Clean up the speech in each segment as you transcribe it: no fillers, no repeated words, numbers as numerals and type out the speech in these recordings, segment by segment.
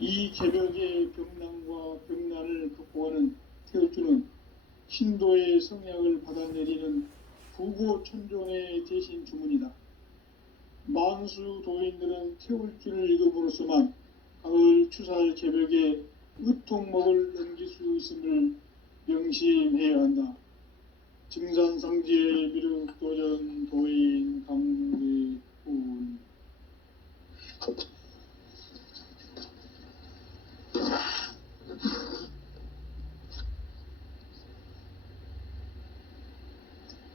이 개벽의 병난과 병난을 극복하는 태울주는 신도의 성약을 받아내리는 부고천존의 대신 주문이다. 만수 도인들은 태울주를 읽음으로써만 가을 추살 개벽에 의통목을 넘길 수 있음을 명심해야 한다. 증산상제 미륵도전 도인 강대훈.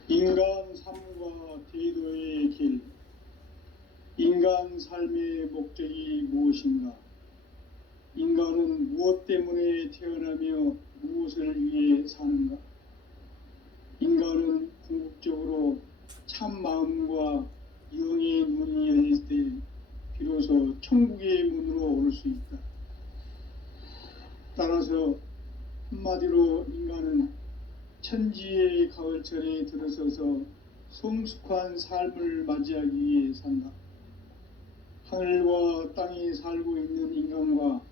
인간 삶과 대도의 길. 인간 삶의 목적이 무엇인가? 인간은 무엇 때문에 태어나며 무엇을 위해 사는가? 인간은 궁극적으로 참 마음과 영의 문이 열릴 때 비로소 천국의 문으로 올 수 있다. 따라서 한마디로 인간은 천지의 가을철에 들어서서 성숙한 삶을 맞이하기 위해 산다. 하늘과 땅에 살고 있는 인간과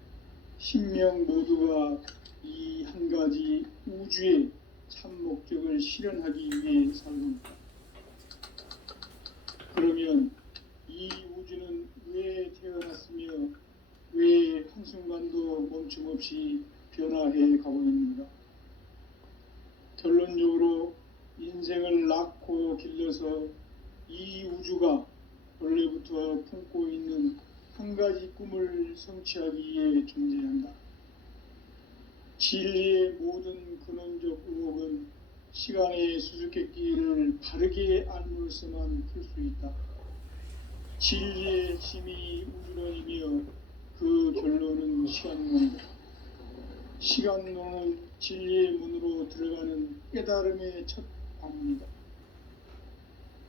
신명 모두가 이 한 가지 우주의 참 목적을 실현하기 위해 살고 있다. 그러면 이 우주는 왜 태어났으며 왜 한순간도 멈춤없이 변화해 가고 있는가? 결론적으로 인생을 낳고 길러서 이 우주가 원래부터 품고 있는 한 가지 꿈을 성취하기 위해 존재한다. 진리의 모든 근원적 의혹은 시간의 수수께끼를 바르게 알므로써만 풀 수 있다. 진리의 핵심이 우주론이며 그 결론은 시간론이다. 시간론은 진리의 문으로 들어가는 깨달음의 첫 방문이다.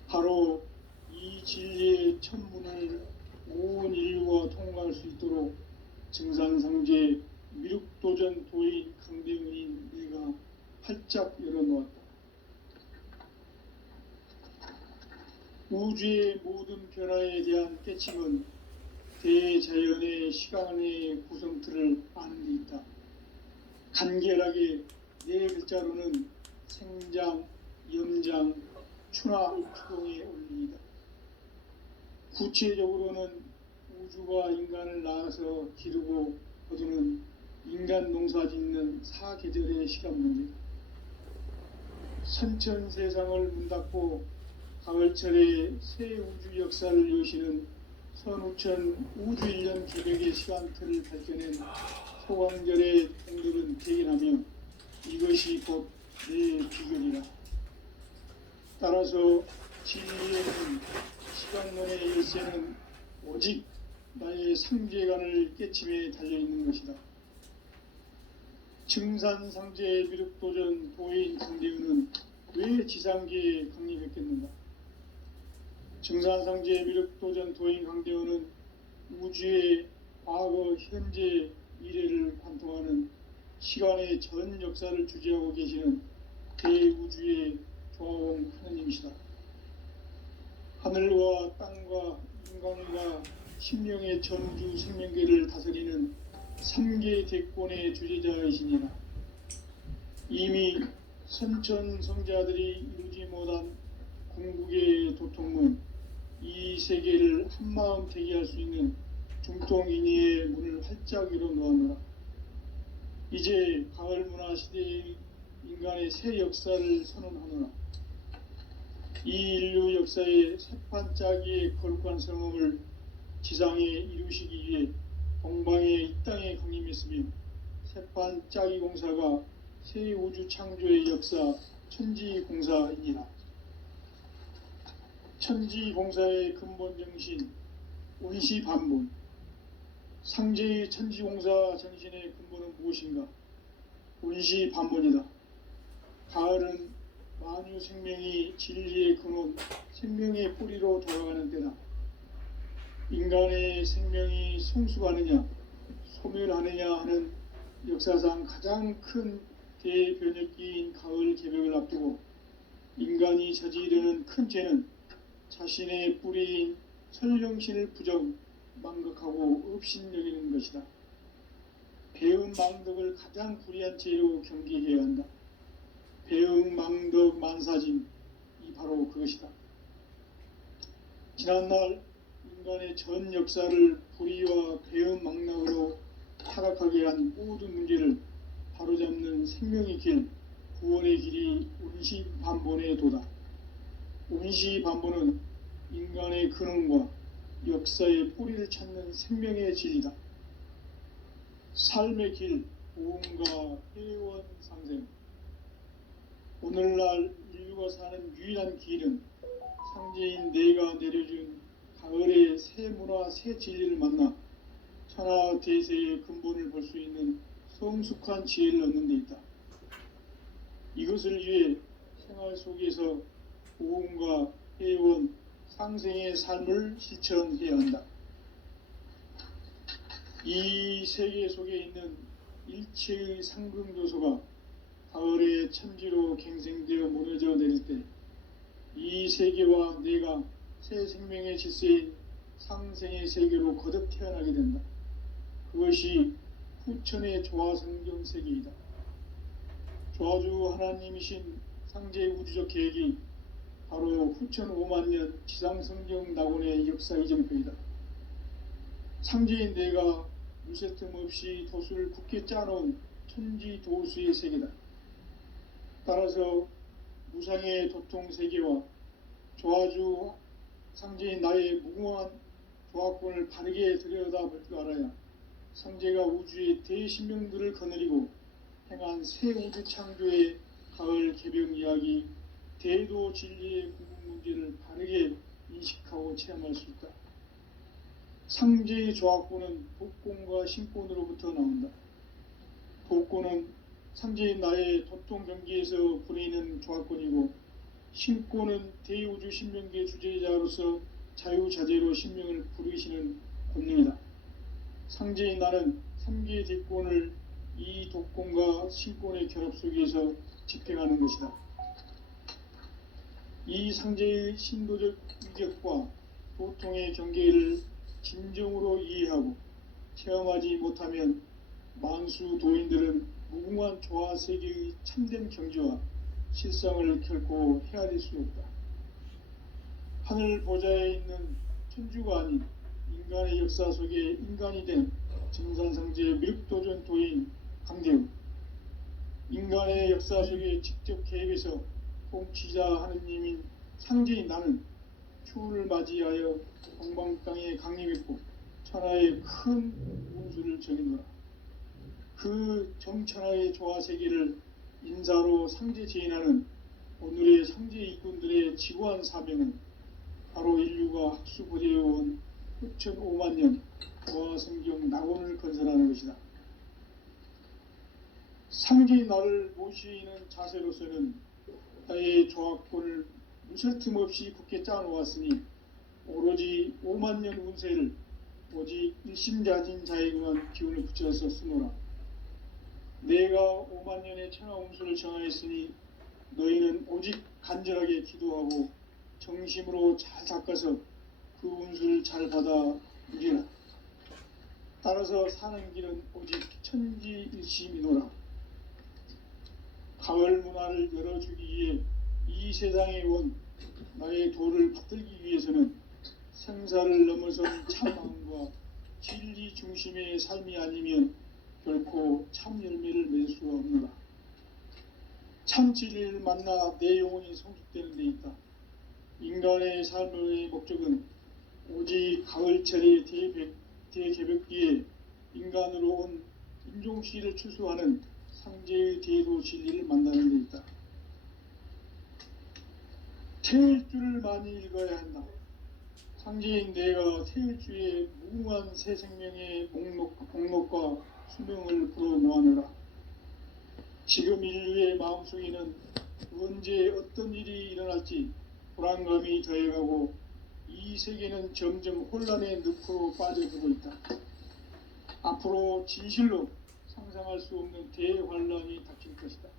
바로 이 진리의 첫 문을 온 인류가 통과할 수 있도록 증산상제 미륵도전 도인 강대훈인 내가 활짝 열어놓았다. 우주의 모든 변화에 대한 깨침은 대자연의 시간의 구성틀을 아는 데 있다. 간결하게 네 글자로는 생장, 염장, 추나 추동의 원리이다. 구체적으로는 우주가 인간을 낳아서 기르고 거두는 인간 농사 짓는 사계절의 시간 문제. 선천 세상을 문닫고 가을철에 새 우주 역사를 여시는 선우천 우주 1년 개벽의 시간틀을 밝혀낸 소광절의 동들은 대견하며 이것이 곧 내 비결이라. 따라서 진리에는 시간론의 열쇠는 오직 나의 상제관을 깨침에 달려있는 것이다. 증산상제 미륵도전 도인 강대훈은 왜 지상계에 강림했겠는가? 증산상제 미륵도전 도인 강대훈은 우주의 과거, 현재, 미래를 관통하는 시간의 전 역사를 주재하고 계시는 대우주의 조화원 하느님이시다. 하늘과 땅과 인간과 심령의 전우주 생명계를 다스리는 3계 대권의 주제자이시니라. 이미 선천성자들이 이루지 못한 궁극의 도통문, 이 세계를 한마음 대기할 수 있는 중통인의의 문을 활짝 열어놓았노라. 이제 가을 문화 시대의 인간의 새 역사를 선언하노라. 이 인류 역사의 새판짜기의 거룩한 성음을 지상에 이루시기 위해 동방에 이 땅에 강림했으며 새판짜기 공사가 새 우주 창조의 역사 천지공사이니라. 천지공사의 근본 정신 원시반본. 상제의 천지공사 정신의 근본은 무엇인가? 원시반본이다. 가을은 만유 생명이 진리의 근원, 생명의 뿌리로 돌아가는 때다. 인간의 생명이 성숙하느냐, 소멸하느냐 하는 역사상 가장 큰 대변혁기인 가을 개벽을 앞두고 인간이 저지르는 큰 죄는 자신의 뿌리인 설령신을 부정, 망각하고 업신여기는 것이다. 배은망덕을 가장 불의한 죄로 경계해야 한다. 배은망덕 만사진, 이 바로 그것이다. 지난날 인간의 전 역사를 불의와 배은망덕으로 타락하게 한 모든 문제를 바로잡는 생명의 길, 구원의 길이 운시반본의 도다. 운시반본은 인간의 근원과 역사의 뿌리를 찾는 생명의 진리다. 삶의 길, 보험과 회원 상생. 오늘날 인류가 사는 유일한 길은 상제인 내가 내려준 가을의 새 문화, 새 진리를 만나 천하 대세의 근본을 볼 수 있는 성숙한 지혜를 얻는 데 있다. 이것을 위해 생활 속에서 보험과 회원, 상생의 삶을 실천해야 한다. 이 세계 속에 있는 일체의 상승요소가 가을의 천지로 갱생되어 무너져 내릴 때 이 세계와 내가 새 생명의 질서인 상생의 세계로 거듭 태어나게 된다. 그것이 후천의 조화성경 세계이다. 조화주 하나님이신 상제의 우주적 계획이 바로 후천 5만년 지상성경 낙원의 역사 이정표이다. 상제인 내가 무쇠틈 없이 도수를 굳게 짜놓은 천지 도수의 세계다. 따라서 무상의 도통 세계와 조화주 상제인 나의 무궁한 조화권을 바르게 들여다볼 줄 알아야 상제가 우주의 대신명들을 거느리고 행한 새 우주 창조의 가을 개병 이야기, 대도 진리의 구분 문제를 바르게 인식하고 체험할 수 있다. 상제의 조화권은 복권과 신권으로부터 나온다. 복권은 상제인 나의 도통 경기에서 부리는 조화권이고, 신권은 대우주 신명계 주제자로서 자유자재로 신명을 부르시는 권능이다. 상제인 나는 3개의 대권을 이 독권과 신권의 결합 속에서 집행하는 것이다. 이 상제의 신도적 위격과 도통의 경계를 진정으로 이해하고 체험하지 못하면 만수 도인들은 무궁한 조화 세계의 참된 경지와 실상을 결코 헤아릴 수 없다. 하늘 보좌에 있는 천주가 아닌 인간의 역사 속에 인간이 된 증산상제의 미륵도전 도인 강대우, 인간의 역사 속에 직접 개입해서 통치자 하느님인 상제인 나는 추운을 맞이하여 동방 땅에 강림했고 천하의 큰 운수를 정했노라. 그 정천하의 조화 세계를 인사로 상제 제인하는 오늘의 상제 일꾼들의 지구한 사명은 바로 인류가 학수부대해온 후천 5만년 조화성경 낙원을 건설하는 것이다. 상제인 나를 모시는 자세로서는 나의 조화권을 무쇠틈 없이 굳게 짜놓았으니 오로지 5만년 운세를 오직 일심자진 자에게만 기운을 붙여서 쓰노라. 내가 5만년의 천하 운수를 정하였으니 너희는 오직 간절하게 기도하고 정심으로 잘 닦아서 그 운수를 잘 받아 누리라. 따라서 사는 길은 오직 천지일심이노라. 가을 문화를 열어주기 위해 이 세상에 온 나의 도를 받들기 위해서는 생사를 넘어선 참마음과 진리 중심의 삶이 아니면 결코 참 열매를 맺을 수가 없노라. 참 진리를 만나 내 영혼이 성숙되는 데 있다. 인간의 삶의 목적은 오직 가을철의 대개벽기에 인간으로 온 인종씨를 추수하는 상제의 대도 진리를 만나는 데 있다. 태일주를 많이 읽어야 한다. 상제인 내가 태일주의 무궁한 새 생명의 목록과 수명을 불어놓아노라. 지금 인류의 마음속에는 언제 어떤 일이 일어날지 불안감이 더해가고 이 세계는 점점 혼란의 늪으로 빠져들고 있다. 앞으로 진실로 상상할 수 없는 대환란이 닥칠 것이다.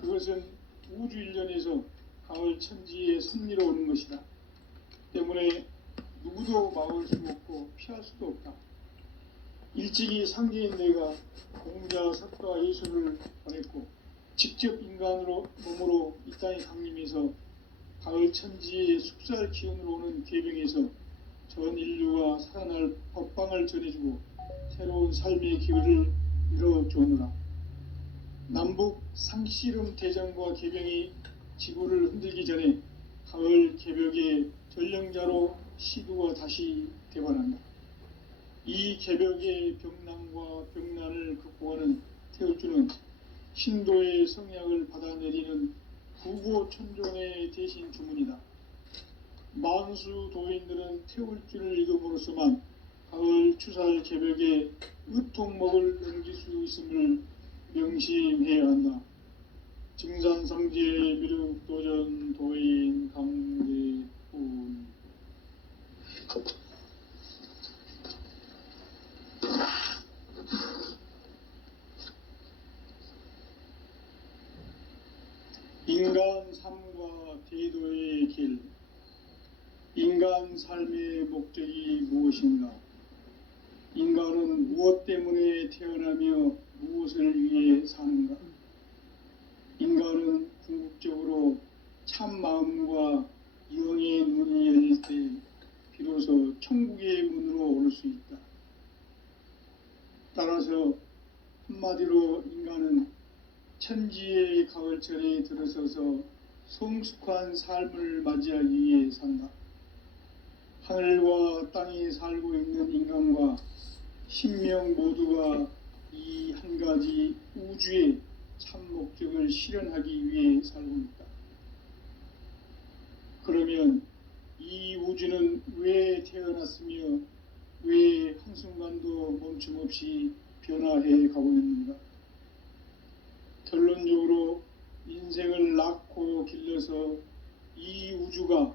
그것은 우주 일련에서 가을 천지에 섭리로 오는 것이다. 때문에 누구도 막을 수 없고 피할 수도 없다. 일찍이 상제인 내가 공자, 석가, 예수를 보냈고 직접 인간으로 몸으로 이 땅에 강림해서 가을 천지의 숙살 기운으로 오는 계병에서 전 인류가 살아날 법방을 전해주고 새로운 삶의 기회를 이뤄주느라. 남북 상씨름 대전과 계병이 지구를 흔들기 전에 가을 개벽의 전령자로 시두가 다시 되관한다. 이 개벽의 병난과 병난을 극복하는 태울주는 신도의 성약을 받아내리는 구고천종의 대신 주문이다. 만수 도인들은 태울주를 읽음으로써만 가을 추살 개벽의 으통목을 넘길 수 있음을 명심해야 한다. 증산성제 미륵도전 도인 강대훈. 인간 삶과 대도의 길. 인간 삶의 목적이 무엇인가? 인간은 무엇 때문에 태어나며 무엇을 위해 사는가? 인간은 궁극적으로 참 마음과 영의 문이 열릴 때 비로소 천국의 문으로 오를 수 있다. 따라서 한마디로 인간은 천지의 가을철에 들어서서 성숙한 삶을 맞이하기 위해 산다. 하늘과 땅에 살고 있는 인간과 신명 모두가 이 한 가지 우주의 참 목적을 실현하기 위해 살고 있다. 그러면 이 우주는 왜 태어났으며 왜 한순간도 멈춤 없이 변화해 가고 있는가? 결론적으로 인생을 낳고 길러서 이 우주가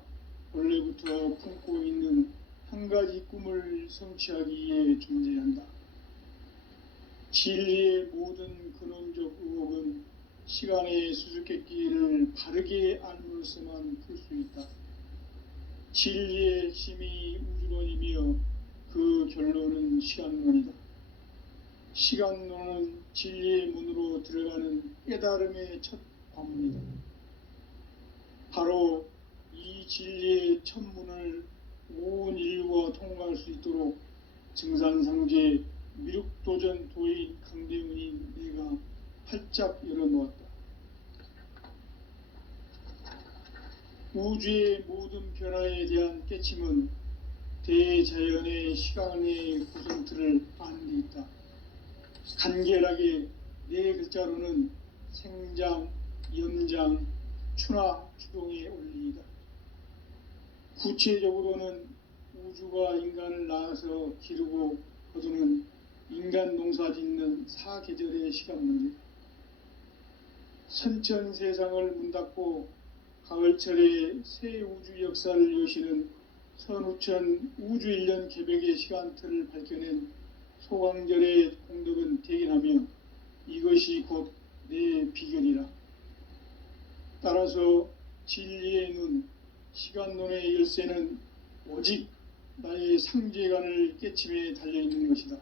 원래부터 품고 있는 한 가지 꿈을 성취하기 위해 존재한다. 진리의 모든 근원적 의혹은 시간의 수수께끼를 바르게 알므로서만 풀 수 있다. 진리의 핵심이 우주론이며 그 결론은 시간론이다. 시간론은 진리의 문으로 들어가는 깨달음의 첫 관문이다. 바로 이 진리의 첫 문을 온 인류가 통과할 수 있도록 증산상제 미륵도전 도인 강대훈이 내가 활짝 열어놓았다. 우주의 모든 변화에 대한 깨침은 대자연의 시간의 구성틀을 아는 데 있다. 간결하게 네 글자로는 생장, 연장, 추나 추동의 원리이다. 구체적으로는 우주가 인간을 낳아서 기르고 거두는 인간 농사 짓는 사계절의 시간 문제. 선천 세상을 문 닫고 가을철에 새 우주 역사를 여시는 선우천 우주일년 개벽의 시간틀을 밝혀낸 소강절의 공덕은 대견하며 이것이 곧 내 비결이라. 따라서 진리의 눈, 시간론의 열쇠는 오직 나의 상제관을 깨침에 달려있는 것이다.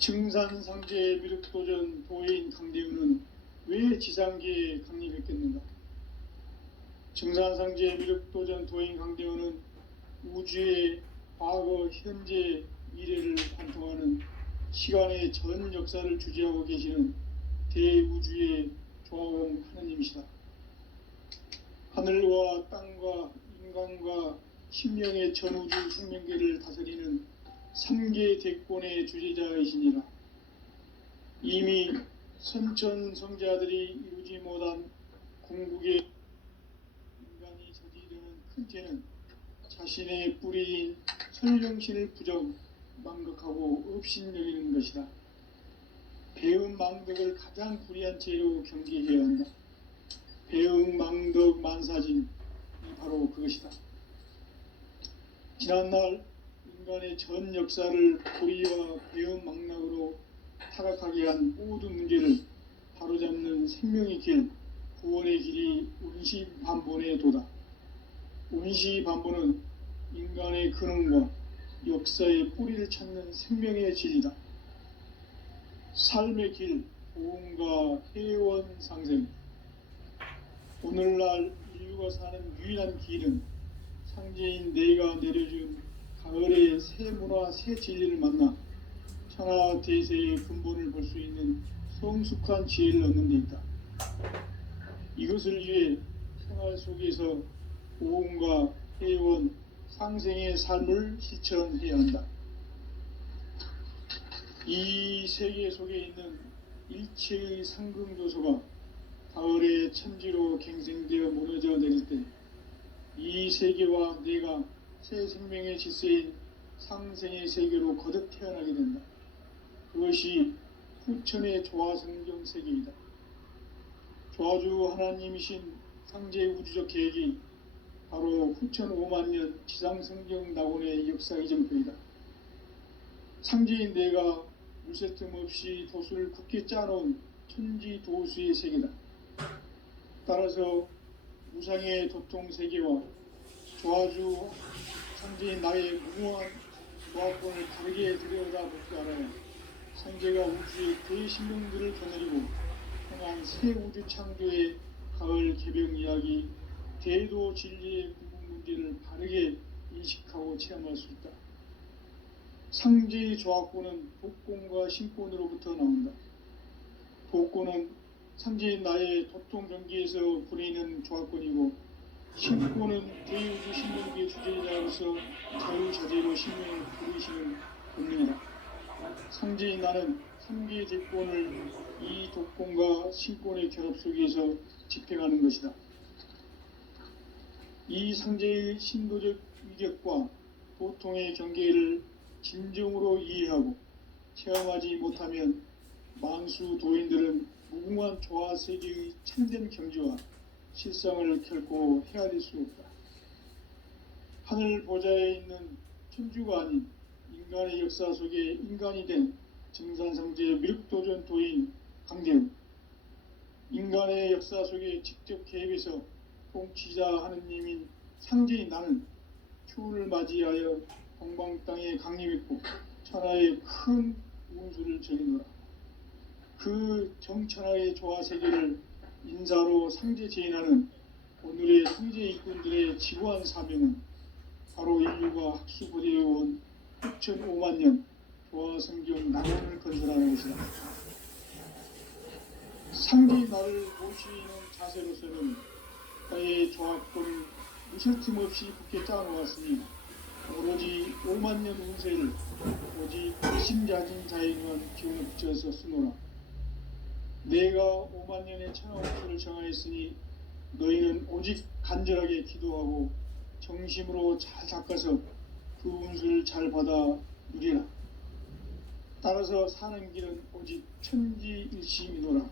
증산상제 미륵도전 도인 강대훈은 왜 지상계에 강림했겠는가? 증산상제 미륵도전 도인 강대훈은 우주의 과거, 현재, 미래를 관통하는 시간의 전 역사를 주재하고 계시는 대우주의 조화공 하느님이시다. 하늘과 땅과 인간과 신명의 전우주 생명계를 다스리는 3계 대권의 주제자이시니라. 이미 선천성자들이 이루지 못한 궁극의 인간이 저지르는 큰 죄는 자신의 뿌리인 설령신을 부정, 망덕하고 업신여기는 것이다. 배음 망덕을 가장 불의한 죄로 경계해야 한다. 배음 망덕 만사진이 바로 그것이다. 지난날 인간의 전 역사를 불의와 배음 망락으로 타락하게 한 모든 문제를 바로잡는 생명의 길, 구원의 길이 운시반본의 도다. 운시반본은 인간의 근원과 역사의 뿌리를 찾는 생명의 진리다. 삶의 길, 보험과 회원 상생. 오늘날 인류가 사는 유일한 길은 상제인 내가 내려준 가을의 새 문화, 새 진리를 만나 천하 대세의 근본을 볼 수 있는 성숙한 지혜를 얻는 데 있다. 이것을 위해 생활 속에서 보험과 회원, 상생의 삶을 실천해야 한다. 이 세계 속에 있는 일체의 상승조소가 가을의 천지로 갱생되어 무너져 내릴 때 이 세계와 내가 새 생명의 질서인 상생의 세계로 거듭 태어나게 된다. 그것이 후천의 조화성경 세계이다. 조화주 하나님이신 상제의 우주적 계획이 바로 후천 5만년 지상성경 낙원의 역사 이정표이다. 상제인 내가 물새 틈 없이 도수를 굳게 짜놓은 천지 도수의 세계다. 따라서 무상의 도통 세계와 조화주 상제인 나의 무모한 조화권을 다르게 들여다볼 줄 알아야 상제가 우주의 대신령들을 거느리고 향한 새 우주 창조의 가을 개병 이야기, 대도 진리의 궁극 문제를 바르게 인식하고 체험할 수 있다. 상제의 조화권은 복권과 신권으로부터 나온다. 복권은 상제인 나의 도통 경기에서 부리는 조화권이고, 신권은 대우주 신명기의 주제자로서 자유자재로 신명을 부르시는 본능이다. 상제인 나는 3개의 대권을 이 독권과 신권의 결합 속에서 집행하는 것이다. 이 상제의 신도적 위격과 도통의 경계를 진정으로 이해하고 체험하지 못하면 만수 도인들은 무궁한 조화 세계의 참된 경지와 실상을 결코 헤아릴 수 없다. 하늘 보좌에 있는 천주가 아닌 인간의 역사 속에 인간이 된 증산상제 미륵도전 도인 강대훈, 인간의 역사 속에 직접 개입해서 통치자 하느님인 상제인 나는 추운을 맞이하여 동방 땅에 강림했고 천하의 큰 운수를 전이노라. 그 정천하의 조화 세계를 인사로 상제 제인하는 오늘의 상제 일꾼들의 지구한 사명은 바로 인류가 학수고대해온 6,500년 조화 성경 낙원을 건설하는 것이다. 상제의 나를 모시는 자세로서는 나의 조화권을 무설틈 없이 굳게 짜놓았으니 오로지 5만년 운세를 오직 불신자진 자에게만 기운을 붙여서 쓰노라. 내가 5만년의 천하운수를 정하였으니 너희는 오직 간절하게 기도하고 정심으로 잘 닦아서 그 운수를 잘 받아 누리라. 따라서 사는 길은 오직 천지일심이노라.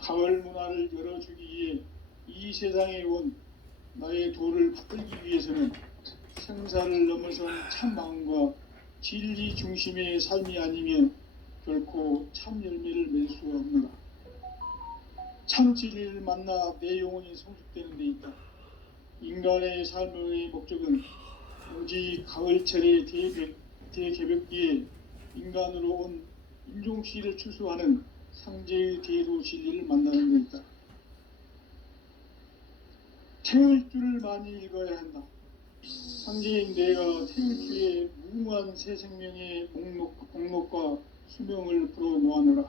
가을 문화를 열어주기 위해 이 세상에 온 나의 도를 받들기 위해서는 생사를 넘어선 참 마음과 진리 중심의 삶이 아니면 결코 참 열매를 맺을 수가 없노라. 참 진리를 만나 내 영혼이 성숙되는 데 있다. 인간의 삶의 목적은 오직 가을철의 대개벽기에 인간으로 온 인종씨를 추수하는 상제의 대도 진리를 만나는 데 있다. 태울 줄을 많이 읽어야 한다. 상제인 내가 태울 줄에 무궁한 새 생명의 목록과 수명을 불어놓아노라.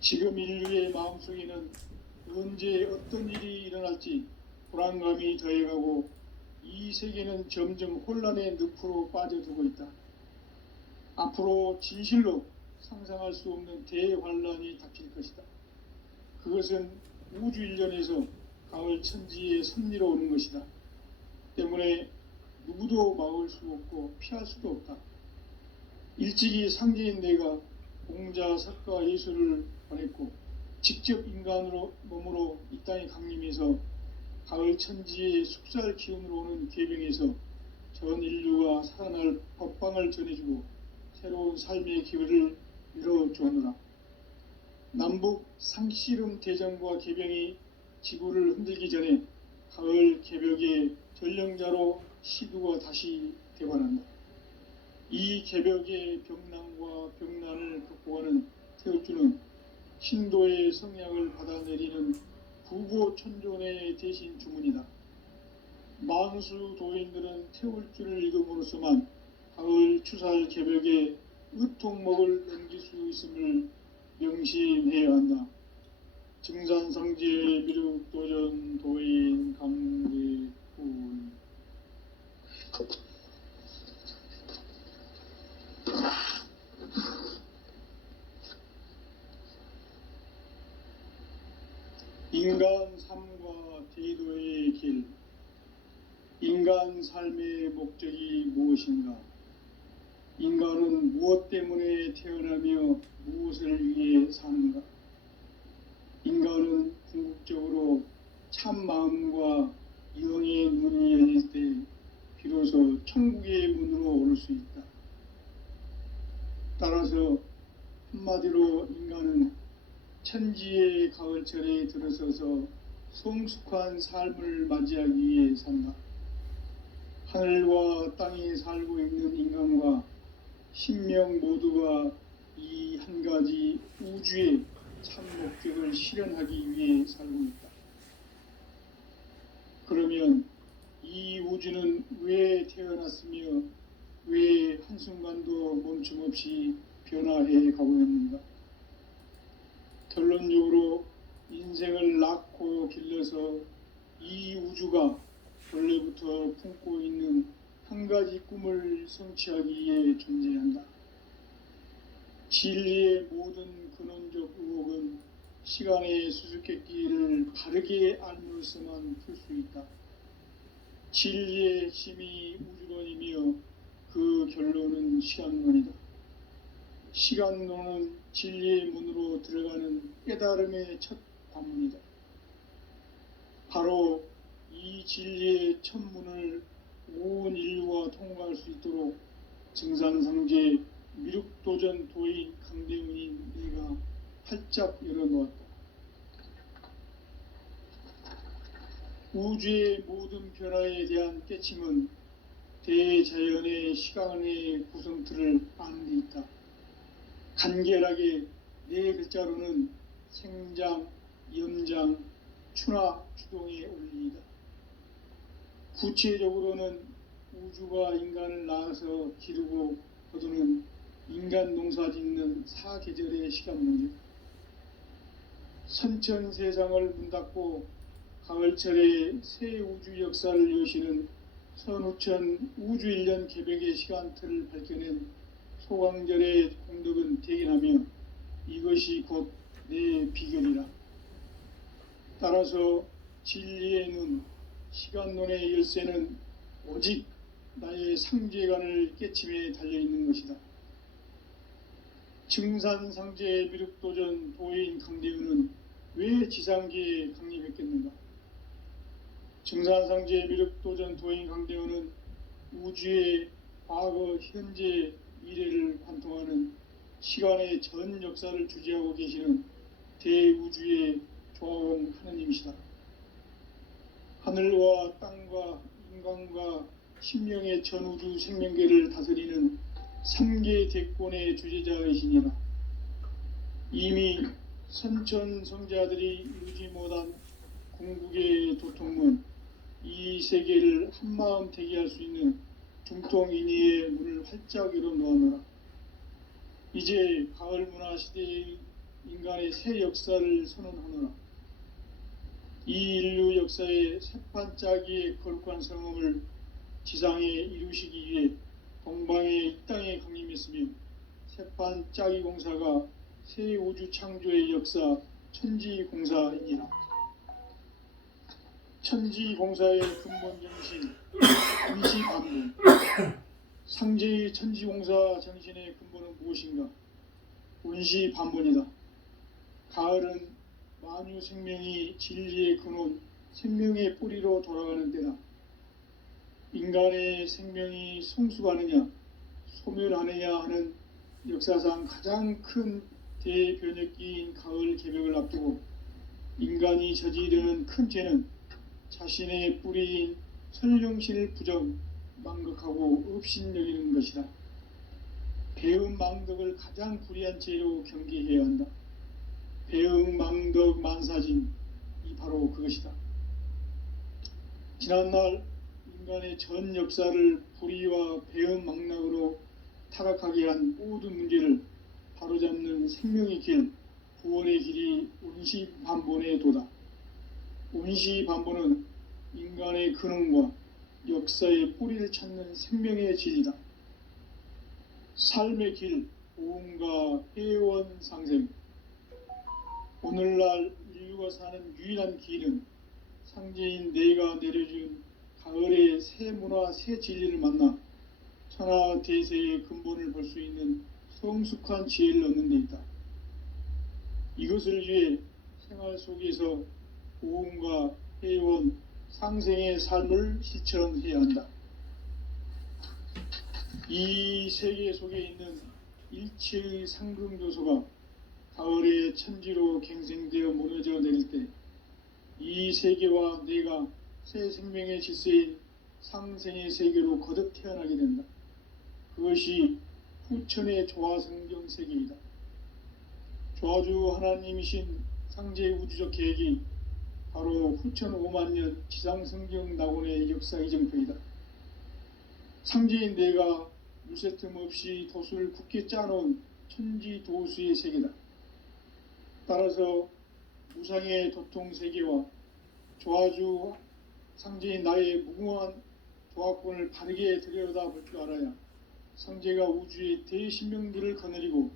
지금 인류의 마음속에는 언제 어떤 일이 일어날지 불안감이 더해가고 이 세계는 점점 혼란의 늪으로 빠져들고 있다. 앞으로 진실로 상상할 수 없는 대환란이 닥칠 것이다. 그것은 우주 일련에서 가을 천지의 섭리로 오는 것이다. 때문에 누구도 막을 수 없고 피할 수도 없다. 일찍이 상제인 내가 공자, 석가, 예수를 보냈고 직접 인간으로 몸으로 이 땅에 강림해서 가을 천지의 숙살 기운으로 오는 계병에서 전 인류가 살아날 법방을 전해주고 새로운 삶의 기회를 이뤄주었노라. 남북 상씨름 대전과 계병이 지구를 흔들기 전에 가을 개벽의 전령자로 시두가 다시 되관한다. 이 개벽의 병난과 병난을 극복하는 태울주는 신도의 성약을 받아내리는 부고천존의 대신 주문이다. 만수 도인들은 태울주를 읽음으로써만 가을 추살 개벽에 의통목을 넘길 수 있음을 명심해야 한다. 증산상제 미륵도전 도인 강대군. 인간 삶과 대도의 길. 인간 삶의 목적이 무엇인가? 인간은 무엇 때문에 태어나며 무엇을 위해 사는가? 인간은 궁극적으로 참 마음과 영의 문이 열릴 때 비로소 천국의 문으로 오를 수 있다. 따라서 한마디로 인간은 천지의 가을철에 들어서서 성숙한 삶을 맞이하기 위해 산다. 하늘과 땅에 살고 있는 인간과 신명 모두가 이 한 가지 우주의 참 목적을 실현하기 위해 살고 있다. 그러면 이 우주는 왜 태어났으며 왜 한순간도 멈춤없이 변화해 가고 있는가? 결론적으로 인생을 낳고 길러서 이 우주가 원래부터 품고 있는 한 가지 꿈을 성취하기 위해 존재한다. 진리의 모든 근원적 의혹은 시간의 수수께끼를 바르게 알므로서만 풀 수 있다. 진리의 핵심이 우주론이며 그 결론은 시간론이다. 시간론은 진리의 문으로 들어가는 깨달음의 첫 관문이다. 바로 이 진리의 첫 문을 온 인류가 통과할 수 있도록 증산상제 미륵도전 도인 강대훈인 내가 활짝 열어놓았다. 우주의 모든 변화에 대한 깨침은 대자연의 시간의 구성틀을 아는 데 있다. 간결하게 네 글자로는 생장, 염장, 추나 추동의 원리이다. 구체적으로는 우주가 인간을 낳아서 기르고 거두는 인간 농사 짓는 사계절의 시간문이다. 선천세상을 문닫고 가을철에 새 우주 역사를 여시는 선우천 우주일년 개벽의 시간틀을 밝혀낸 소강절의 공덕은 대견하며 이것이 곧 내 비결이라. 따라서 진리의 눈, 시간론의 열쇠는 오직 나의 상제관을 깨침에 달려있는 것이다. 증산상제 미륵도전 도인 강대훈은 왜 지상계에 강림했겠는가? 증산상제 미륵도전 도인 강대훈은 우주의 과거, 현재, 미래를 관통하는 시간의 전 역사를 주재하고 계시는 대우주의 조화원 하느님이시다. 하늘과 땅과 인간과 신명의 전우주 생명계를 다스리는 3계 대권의 주제자이시니라. 이미 선천성자들이 이루지 못한 궁극의 도통문, 이 세계를 한마음 되게 할 수 있는 중통인의의 문을 활짝 열어놓아노라. 이제 가을 문화 시대의 인간의 새 역사를 선언하노라. 이 인류 역사의 새판짜기의 거룩한 성음을 지상에 이루시기 위해 동방의 이 땅에 강림했으며 새판짜기 공사가 새 우주 창조의 역사 천지공사이니라. 천지공사의 근본 정신 의시반문. 상제의 천지공사 정신의 근본은 무엇인가? 운시반문이다. 가을은 만유 생명이 진리의 근원, 생명의 뿌리로 돌아가는 때다. 인간의 생명이 성숙하느냐, 소멸하느냐 하는 역사상 가장 큰 대변혁기인 가을 개벽을 앞두고 인간이 저지르는 큰 죄는 자신의 뿌리인 설령신을 부정, 망극하고 업신여기는 것이다. 배음 망덕을 가장 불의한 죄로 경계해야 한다. 배음 망덕 만사진, 이 바로 그것이다. 지난날 인간의 전 역사를 불의와 배음 망락으로 타락하게 한 모든 문제를 바로잡는 생명의 길, 구원의 길이 운시반본의 도다. 운시반본은 인간의 근원과 역사의 뿌리를 찾는 생명의 진리다. 삶의 길, 보험과 회원 상생. 오늘날 인류가 사는 유일한 길은 상제인 내가 내려준 가을의 새 문화, 새 진리를 만나 천하 대세의 근본을 볼 수 있는 성숙한 지혜를 얻는 데 있다. 이것을 위해 생활 속에서 보험과 회원, 상생의 삶을 실천해야 한다. 이 세계 속에 있는 일체의 상금 요소가 가을의 천지로 갱생되어 무너져 내릴 때 이 세계와 내가 새 생명의 질서인 상생의 세계로 거듭 태어나게 된다. 그것이 후천의 조화성경 세계이다. 조화주 하나님이신 상제의 우주적 계획이 바로 후천 5만년 지상성경 낙원의 역사 이정표이다. 상제인 내가 물새 틈 없이 도수를 굳게 짜놓은 천지도수의 세계다. 따라서 무상의 도통세계와 조화주 상제인 나의 무궁한 조화권을 바르게 들여다볼 줄 알아야 상제가 우주의 대신명들을 거느리고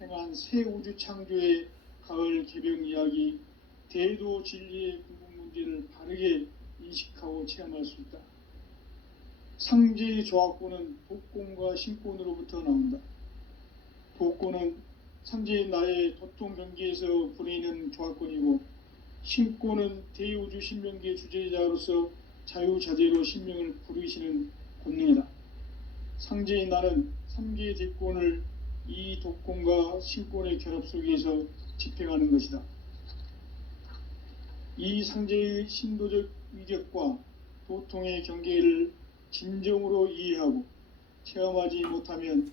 행한 새 우주 창조의 가을 개병 이야기, 대도 진리의 궁극 문제를 바르게 인식하고 체험할 수 있다. 상제의 조화권은 독권과 신권으로부터 나온다. 독권은 상제인 나의 도통 경계에서 부리는 조화권이고, 신권은 대우주 신명기의 주제자로서 자유자재로 신명을 부르시는 권능이다. 상제인 나는 3개의 대권을 이 독권과 신권의 결합 속에서 집행하는 것이다. 이 상제의 신도적 위력과 도통의 경계를 진정으로 이해하고 체험하지 못하면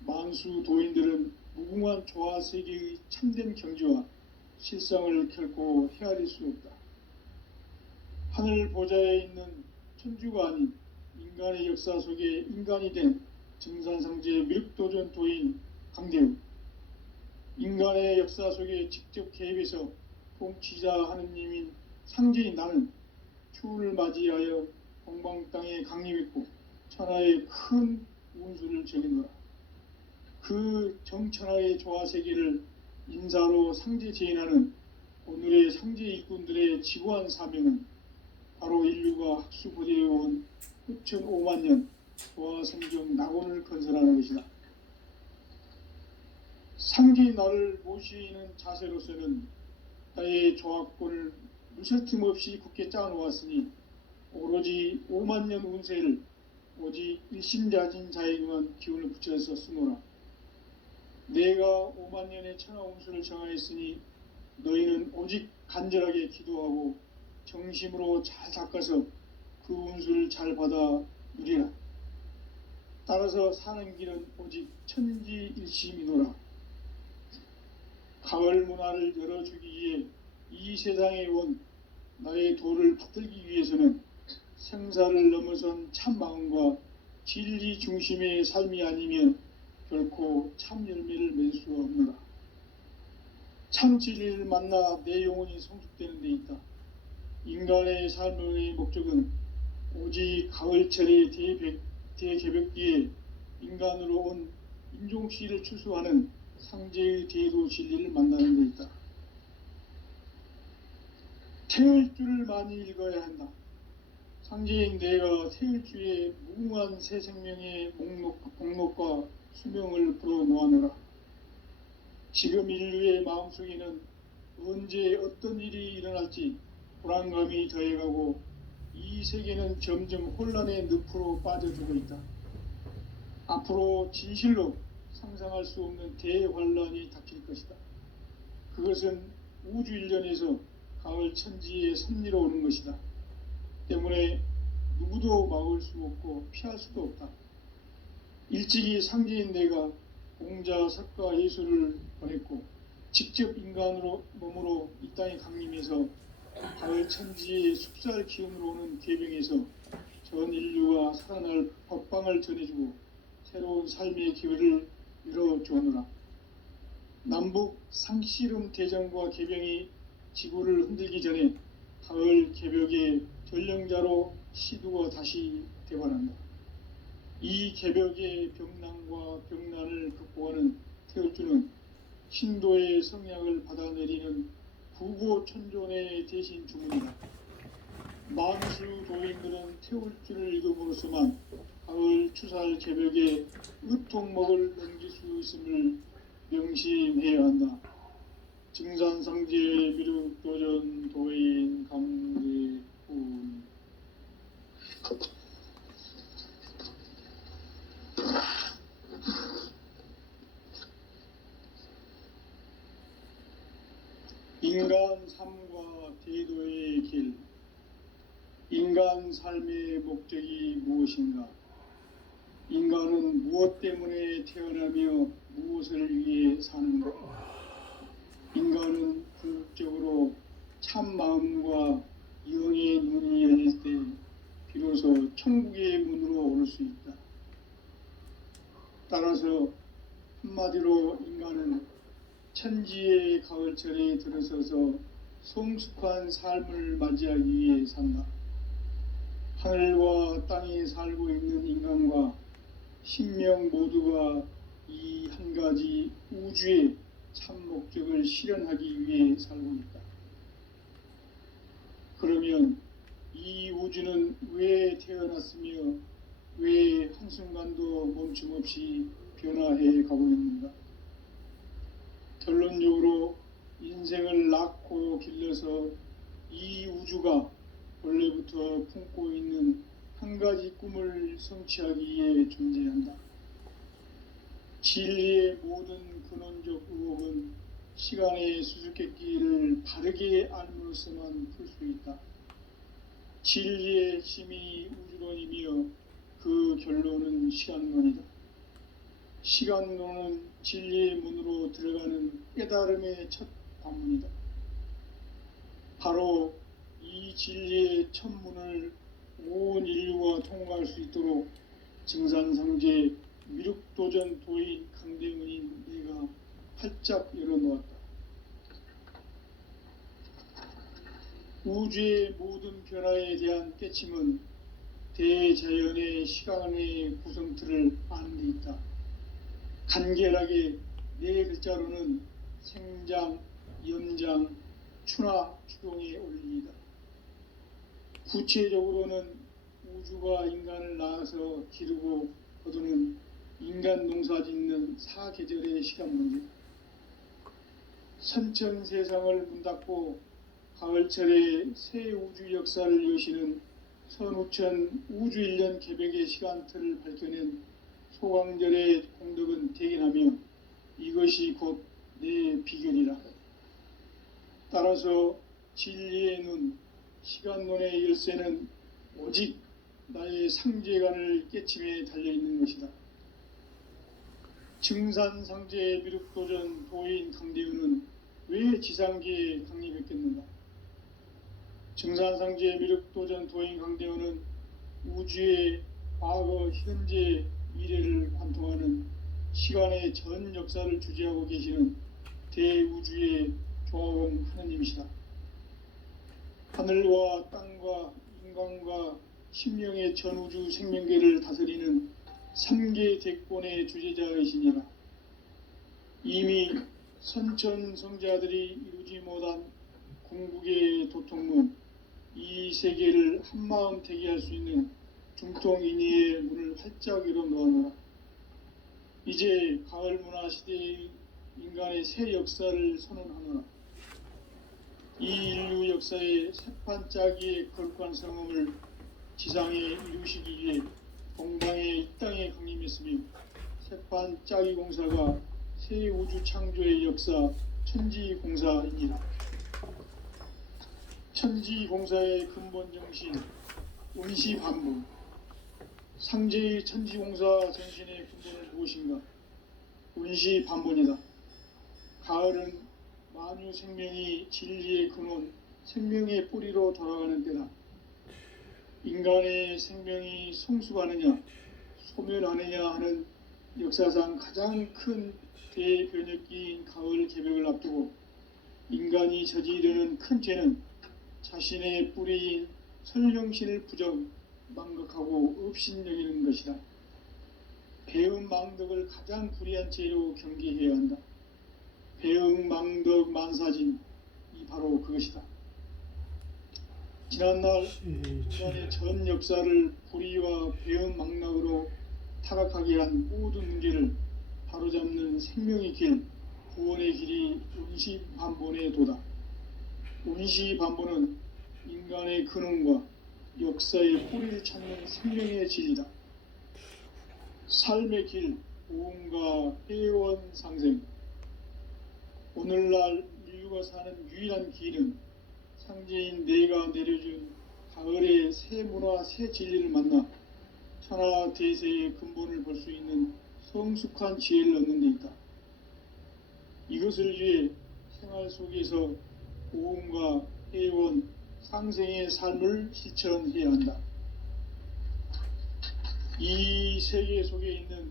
만수 도인들은 무궁한 조화 세계의 참된 경지와 실상을 결코 헤아릴 수 없다. 하늘 보좌에 있는 천주가 아닌 인간의 역사 속에 인간이 된 증산상제 미륵도전 도인 강대우, 인간의 역사 속에 직접 개입해서 통치자 하느님인 상제인 나는 추운을 맞이하여 동방 땅에 강림했고 천하의 큰 운수를 적이노라. 그 정천하의 조화세계를 인사로 상제 제인하는 오늘의 상제 일꾼들의 지구한 사명은 바로 인류가 학수고대해온 후천 5만년 조화성경 낙원을 건설하는 것이다. 상제의 나를 모시는 자세로서는 나의 조화권을 무쇠 틈 없이 굳게 짜놓았으니 오로지 5만년 운세를 오직 일심자진 자에게만 기운을 붙여서 쓰노라. 내가 5만년의 천하 운수를 정하였으니 너희는 오직 간절하게 기도하고 정심으로 잘 닦아서 그 운수를 잘 받아 누리라. 따라서 사는 길은 오직 천지일심이노라. 가을 문화를 열어주기 위해 이 세상에 온 나의 도를 받들기 위해서는 생사를 넘어선 참 마음과 진리 중심의 삶이 아니면 결코 참 열매를 맺을 수 없노라. 참 진리를 만나 내 영혼이 성숙되는 데 있다. 인간의 삶의 목적은 오직 가을철의 대개벽기에 인간으로 온 인종씨를 추수하는 상제의 대도 진리를 만나는 데 있다. 태을주를 많이 읽어야 한다. 상제인 내가 태을주의 무궁한 새 생명의 목록과 수명을 불어놓아노라. 지금 인류의 마음속에는 언제 어떤 일이 일어날지 불안감이 더해가고 이 세계는 점점 혼란의 늪으로 빠져들고 있다. 앞으로 진실로 상상할 수 없는 대환란이 닥칠 것이다. 그것은 우주 일련에서 가을 천지의 섭리로 오는 것이다. 때문에 누구도 막을 수 없고 피할 수도 없다. 일찍이 상제인 내가 공자, 석가, 예수를 보냈고 직접 인간으로 몸으로 이 땅에 강림해서 가을 천지의 숲살 기운으로 오는 계병에서 전 인류가 살아날 법방을 전해주고 새로운 삶의 기회를 열어주오노라. 남북 상씨름 대전과 계병이 지구를 흔들기 전에 가을 개벽의 전령자로 시두가 다시 대관한다. 이 개벽의 병난과 병난을 극복하는 태울주는 신도의 성약을 받아내리는 구고천존의 대신 주문이다. 만수 도인들은 태울주를 읽음으로써만 가을 추살 개벽의 으통목을 넘길 수 있음을 명심해야 한다. 증산상제 미륵도전 도인 강대훈. 인간 삶과 대도의 길. 인간 삶의 목적이 무엇인가? 인간은 무엇 때문에 태어나며 무엇을 위해 사는가? 인간은 궁극적으로 참 마음과 영의 눈이 열릴 때 비로소 천국의 문으로 오를 수 있다. 따라서 한마디로 인간은 천지의 가을철에 들어서서 성숙한 삶을 맞이하기 위해 산다. 하늘과 땅에 살고 있는 인간과 신명 모두가 이 한 가지 우주의 참 목적을 실현하기 위해 살고 있다. 그러면 이 우주는 왜 태어났으며 왜 한순간도 멈춤 없이 변화해 가고 있는가? 결론적으로 인생을 낳고 길러서 이 우주가 원래부터 품고 있는 한 가지 꿈을 성취하기 위해 존재한다. 진리의 모든 근원적 의혹은 시간의 수수께끼를 바르게 알므로써만 풀 수 있다. 진리의 핵심이 우주론이며 그 결론은 시간론이다. 시간론은 진리의 문으로 들어가는 깨달음의 첫 관문이다. 바로 이 진리의 첫 문을 온 인류가 통과할 수 있도록 증산상제 미륵도전 도인 강대훈인 내가 활짝 열어놓았다. 우주의 모든 변화에 대한 깨침은 대자연의 시간의 구성틀을 아는 데 있다. 간결하게 네 글자로는 생장, 연장, 추나 추동의 원리이다. 구체적으로는 우주가 인간을 낳아서 기르고 거두는 인간 농사 짓는 사계절의 시간 문제. 선천 세상을 문닫고 가을철에 새 우주 역사를 여시는 선우천 우주 1년 개벽의 시간틀을 밝혀낸 소강절의 공덕은 대견하며 이것이 곧 내 비결이라. 따라서 진리의 눈, 시간론의 열쇠는 오직 나의 상제관을 깨침에 달려있는 것이다. 증산상제 미륵도전 도인 강대훈은 왜 지상계에 강림했겠는가? 증산상제 미륵도전 도인 강대훈은 우주의 과거, 현재, 미래를 관통하는 시간의 전 역사를 주재하고 계시는 대우주의 조화공 하느님이시다. 하늘과 땅과 인간과 심령의 전우주 생명계를 다스리는 3계 대권의 주제자이시니라. 이미 선천성자들이 이루지 못한 궁극의 도통문, 이 세계를 한마음 되게 할 수 있는 중통인의의 문을 활짝 열어 놓아노라. 이제 가을 문화 시대의 인간의 새 역사를 선언하노라. 이 인류 역사의 새판 짜기의 거룩한 성음을 지상에 이루시기 위해 동방의 이 땅에 강림했으며 새판 짜기 공사가 새 우주 창조의 역사 천지공사입니다. 천지공사의 근본 정신, 원시반복, 상제의 천지공사 전신의 근본은 무엇인가? 원시반본이다. 가을은 만유 생명이 진리의 근원, 생명의 뿌리로 돌아가는 때다. 인간의 생명이 성숙하느냐, 소멸하느냐 하는 역사상 가장 큰 대변혁기인 가을 개벽을 앞두고 인간이 저지르는 큰 죄는 자신의 뿌리인 설령신을 부정, 망각하고 업신여기는 것이다. 배음 망덕을 가장 불의한 죄로 경계해야 한다. 배음 망덕 만사진, 이 바로 그것이다. 지난날 인간의 전 역사를 불의와 배음 망락으로 타락하게 한 모든 문제를 바로잡는 생명의 길, 구원의 길이 원시반본의 도다. 원시반본은 인간의 근원과 역사의 뿌리를 찾는 생명의 진리다. 삶의 길, 보험과 회원 상생. 오늘날 인류가 사는 유일한 길은 상제인 내가 내려준 가을의 새 문화, 새 진리를 만나 천하 대세의 근본을 볼 수 있는 성숙한 지혜를 얻는 데 있다. 이것을 위해 생활 속에서 보험과 회원, 상생의 삶을 실천해야 한다. 이 세계 속에 있는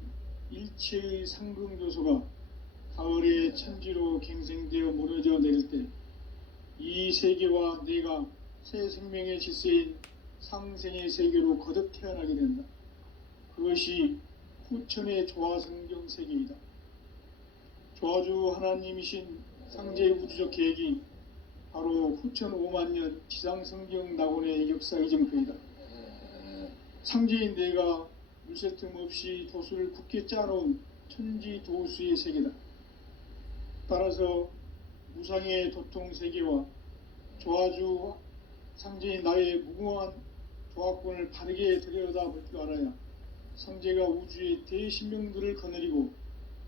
일체의 상승교소가 가을의 천지로 갱생되어 무너져 내릴 때 이 세계와 내가 새 생명의 질서인 상생의 세계로 거듭 태어나게 된다. 그것이 후천의 조화성경 세계이다. 조화주 하나님이신 상제의 우주적 계획이 바로 후천 5만년 지상성경 낙원의 역사 이정표이다. 상제인 내가 물새 틈 없이 도수를 굳게 짜놓은 천지 도수의 세계다. 따라서 무상의 도통 세계와 조화주 상제인 나의 무궁한 조화권을 바르게 들여다볼 줄 알아야 상제가 우주의 대신명들을 거느리고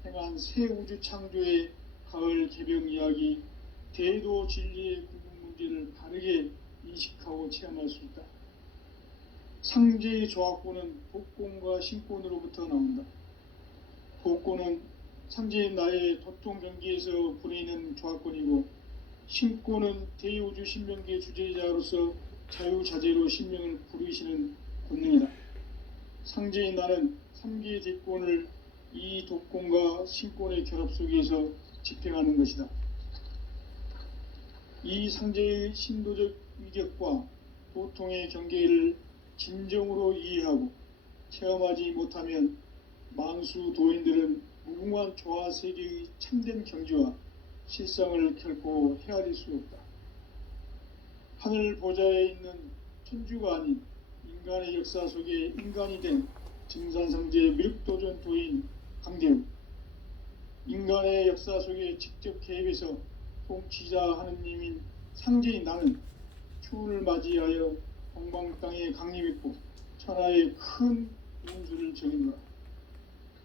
행한 새 우주 창조의 가을 개벽 이야기, 대도 진리의 궁극 문제를 바르게 인식하고 체험할 수 있다. 상제의 조화권은 복권과 신권으로부터 나온다. 복권은 상제인 나의 도통 경계에서 부리는 조화권이고, 신권은 대우주 신명계 주제자로서 자유자재로 신명을 부르시는 권능이다. 상제인 나는 3개의 대권을 이 독권과 신권의 결합 속에서 집행하는 것이다. 이 상제의 신도적 위격과 도통의 경계를 진정으로 이해하고 체험하지 못하면 만수 도인들은 무궁한 조화 세계의 참된 경지와 실상을 결코 헤아릴 수 없다. 하늘 보좌에 있는 천주가 아닌 인간의 역사 속에 인간이 된 증산상제 미륵도전 도인 강대우, 인간의 역사 속에 직접 개입해서 통치자 하느님인 상제인 나는 추운을 맞이하여 동방 땅에 강림했고 천하의 큰 운수를 정인노라.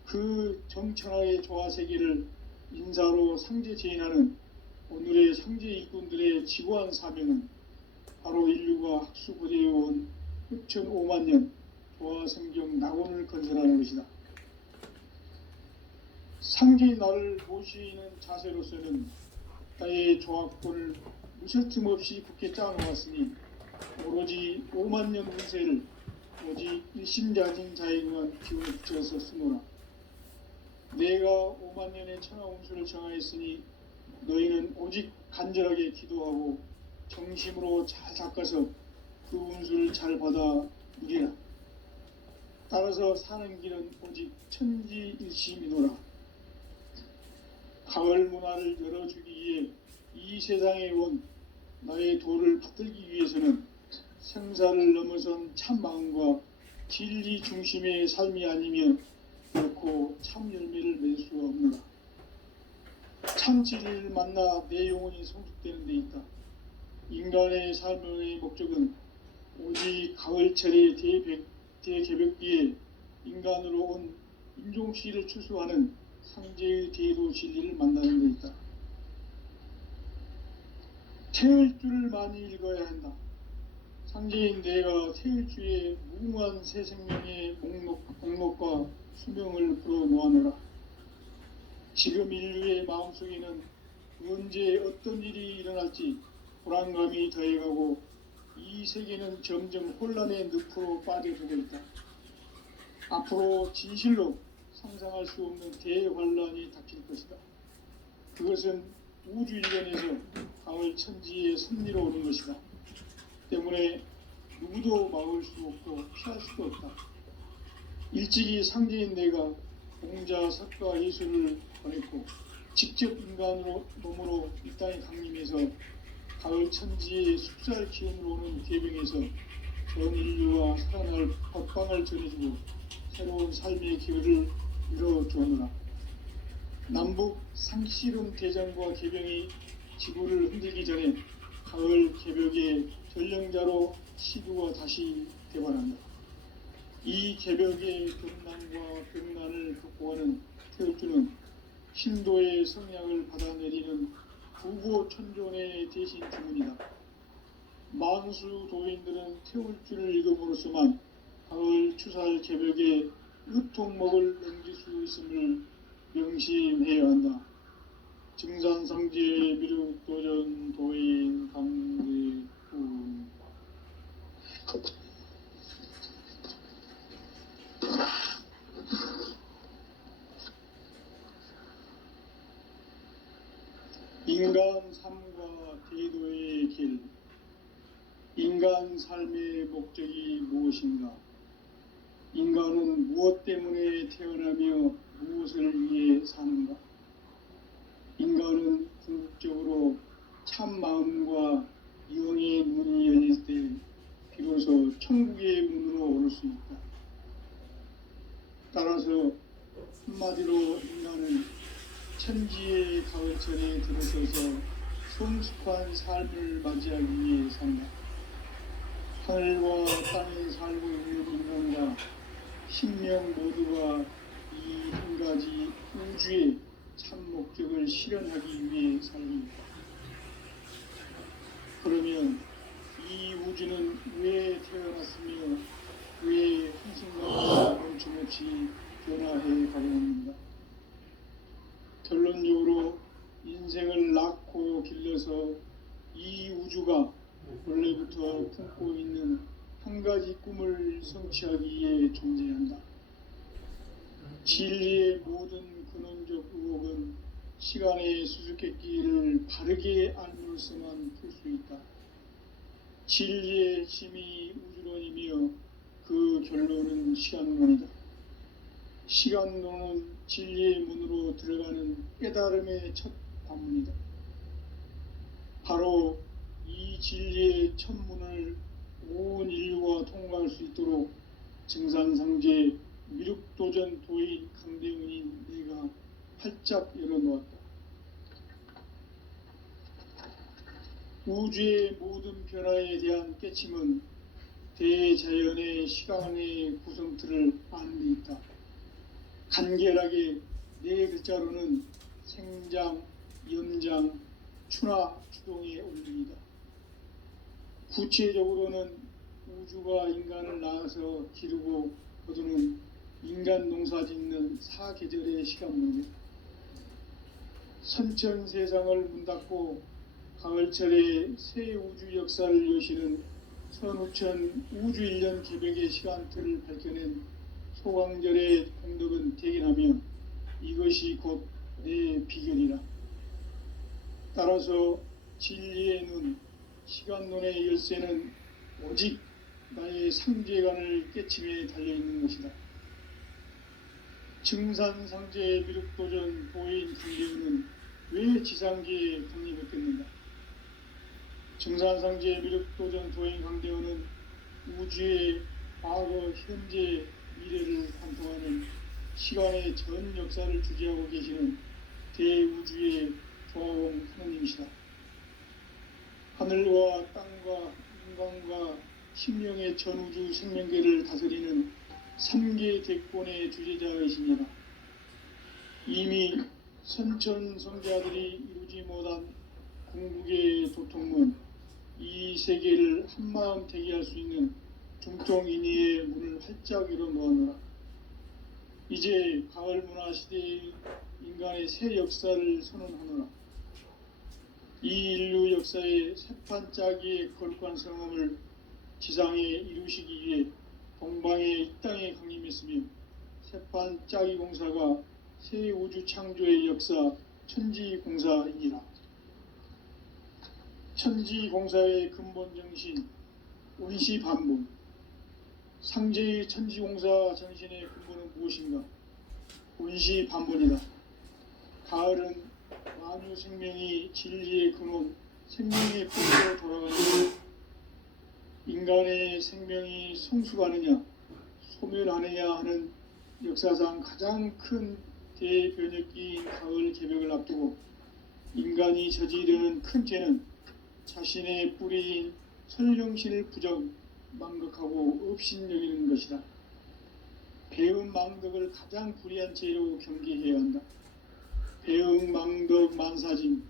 그 정천하의 조화세계를 인사로 상제 제인하는 오늘의 상제 일꾼들의 지고한 사명은 바로 인류가 학수고대해온 후천 5만년 조화성경 낙원을 건설하는 것이다. 상제의 나를 모시는 자세로서는 나의 조화권을 무쇠 틈 없이 굳게 짜놓았으니 오로지 5만년 운세를 오직 일심자진 자에게만 기운을 붙여서 쓰노라. 내가 5만년의 천하 운수를 정하였으니 너희는 오직 간절하게 기도하고 정심으로 잘 닦아서 그 운수를 잘 받아 누리라. 따라서 사는 길은 오직 천지일심이노라. 가을 문화를 열어주기 위해 이 세상에 온 나의 도를 받들기 위해서는 생사를 넘어선 참 마음과 진리 중심의 삶이 아니면 결코 참 열매를 맺을 수가 없노라. 참 진리를 만나 내 영혼이 성숙되는 데 있다. 인간의 삶의 목적은 오직 가을철의 대개벽기에 인간으로 온 인종시를 추수하는 상제의 대도 진리를 만나는 데 있다. 태을 줄을 많이 읽어야 한다. 상제인 내가 태일주의 무궁한 새 생명의 목록과 수명을 불어놓아노라. 지금 인류의 마음속에는 언제 어떤 일이 일어날지 불안감이 더해가고 이 세계는 점점 혼란의 늪으로 빠져들고 있다. 앞으로 진실로 상상할 수 없는 대환란이 닥칠 것이다. 그것은 우주 일변에서 가을 천지의 섭리로 오는 것이다. 때문에 누구도 막을 수 없고 피할 수도 없다. 일찍이 상제인 내가 공자, 석가, 예수를 보냈고 직접 인간으로 몸으로 이 땅에 강림해서 가을 천지의 숲살 기운으로 오는 계병에서 전 인류와 살아날 법방을 전해주고 새로운 삶의 기회를 이뤄주었노라. 남북 상씨름 대전과 계병이 지구를 흔들기 전에 가을 개벽의 전령자로 시두가 다시 대관한다. 이 개벽의 급난과 극난을 극복하는 태울주는 신도의 성향을 받아내리는 부고천존의 대신 주문이다. 만수 도인들은 태울주를 읽음으로써만 가을 추살 개벽의 으통목을 넘길 수 있음을 명심해야 한다. 증산상제 미륵도전 도인 강제훈. 인간 삶과 대도의 길. 인간 삶의 목적이 무엇인가? 인간은 무엇 때문에 태어나며 무엇을 위해 사는가? 인간은 궁극적으로 참 마음과 영의 문이 열릴 때 비로소 천국의 문으로 오를 수 있다. 따라서 한마디로 인간은 천지의 가을철에 들어서서 성숙한 삶을 맞이하기 위해 산다. 하늘과 땅에 살고 있는 인간과 신명 모두가 이 한 가지 우주의 참 목적을 실현하기 위해 살립니다. 그러면 이 우주는 왜 태어났으며 왜 한순간도 멈춤없이 변화해 가고 있는가? 결론적으로 인생을 낳고 길러서 이 우주가 원래부터 품고 있는 한 가지 꿈을 성취하기 위해 존재한다. 진리의 모든 근원적 의혹은 시간의 수수께끼를 바르게 알므로서만 풀 수 있다. 진리의 핵심이 우주론이며 그 결론은 시간론이다. 시간론은 진리의 문으로 들어가는 깨달음의 첫 관문이다. 바로 이 진리의 첫 문을 온 인류가 통과할 수 있도록 증산상제 미륵도전 도인 강대훈인 내가 활짝 열어놓았다. 우주의 모든 변화에 대한 깨침은 대자연의 시간의 구성틀을 아는 데 있다. 간결하게 네 글자로는 생장, 연장, 추나 추동의 원리이다. 구체적으로는 우주가 인간을 낳아서 기르고 거두는 인간 농사 짓는 사계절의 시간문이다. 선천 세상을 문 닫고 가을철에 새 우주 역사를 여시는 선우천 우주 1년 개벽의 시간틀을 밝혀낸 소강절의 공덕은 대견하며 이것이 곧 내 비결이라. 따라서 진리의 눈, 시간론의 열쇠는 오직 나의 상제관을 깨침에 달려있는 것이다. 증산상제 미륵도전 도인 강대훈은 왜 지상계에 강림했겠는가? 증산상제 미륵도전 도인 강대훈은 우주의 과거, 현재, 미래를 관통하는 시간의 전 역사를 주재하고 계시는 대우주의 조화원 하나님이시다. 하늘과 땅과 인간과 신명의 전우주 생명계를 다스리는 3계 대권의 주제자이십니다. 이미 선천 성자들이 이루지 못한 궁극의 도통문, 이 세계를 한마음 되게 할 수 있는 중통인의의 문을 활짝 열어 놓았노라. 이제 가을 문화 시대의 인간의 새 역사를 선언하노라. 이 인류 역사의 새판짜기의 거룩한 성험을 지상에 이루시기 위해 동방의 이 땅에 강림했으며 새판짜기 공사가 새 우주 창조의 역사 천지공사이니라. 천지공사의 근본 정신 원시반본. 상제의 천지공사 정신의 근본은 무엇인가? 원시반본이다. 가을은 만유 생명이 진리의 근원, 생명의 뿌리로 돌아가는 인간의 생명이 성숙하느냐, 소멸하느냐 하는 역사상 가장 큰 대변혁기인 가을 개벽을 앞두고 인간이 저지르는 큰 죄는 자신의 뿌리인 설령신을 망각하고 업신여기는 것이다. 배은 망덕을 가장 불의한 죄로 경계해야 한다. 배은 망덕 만사진이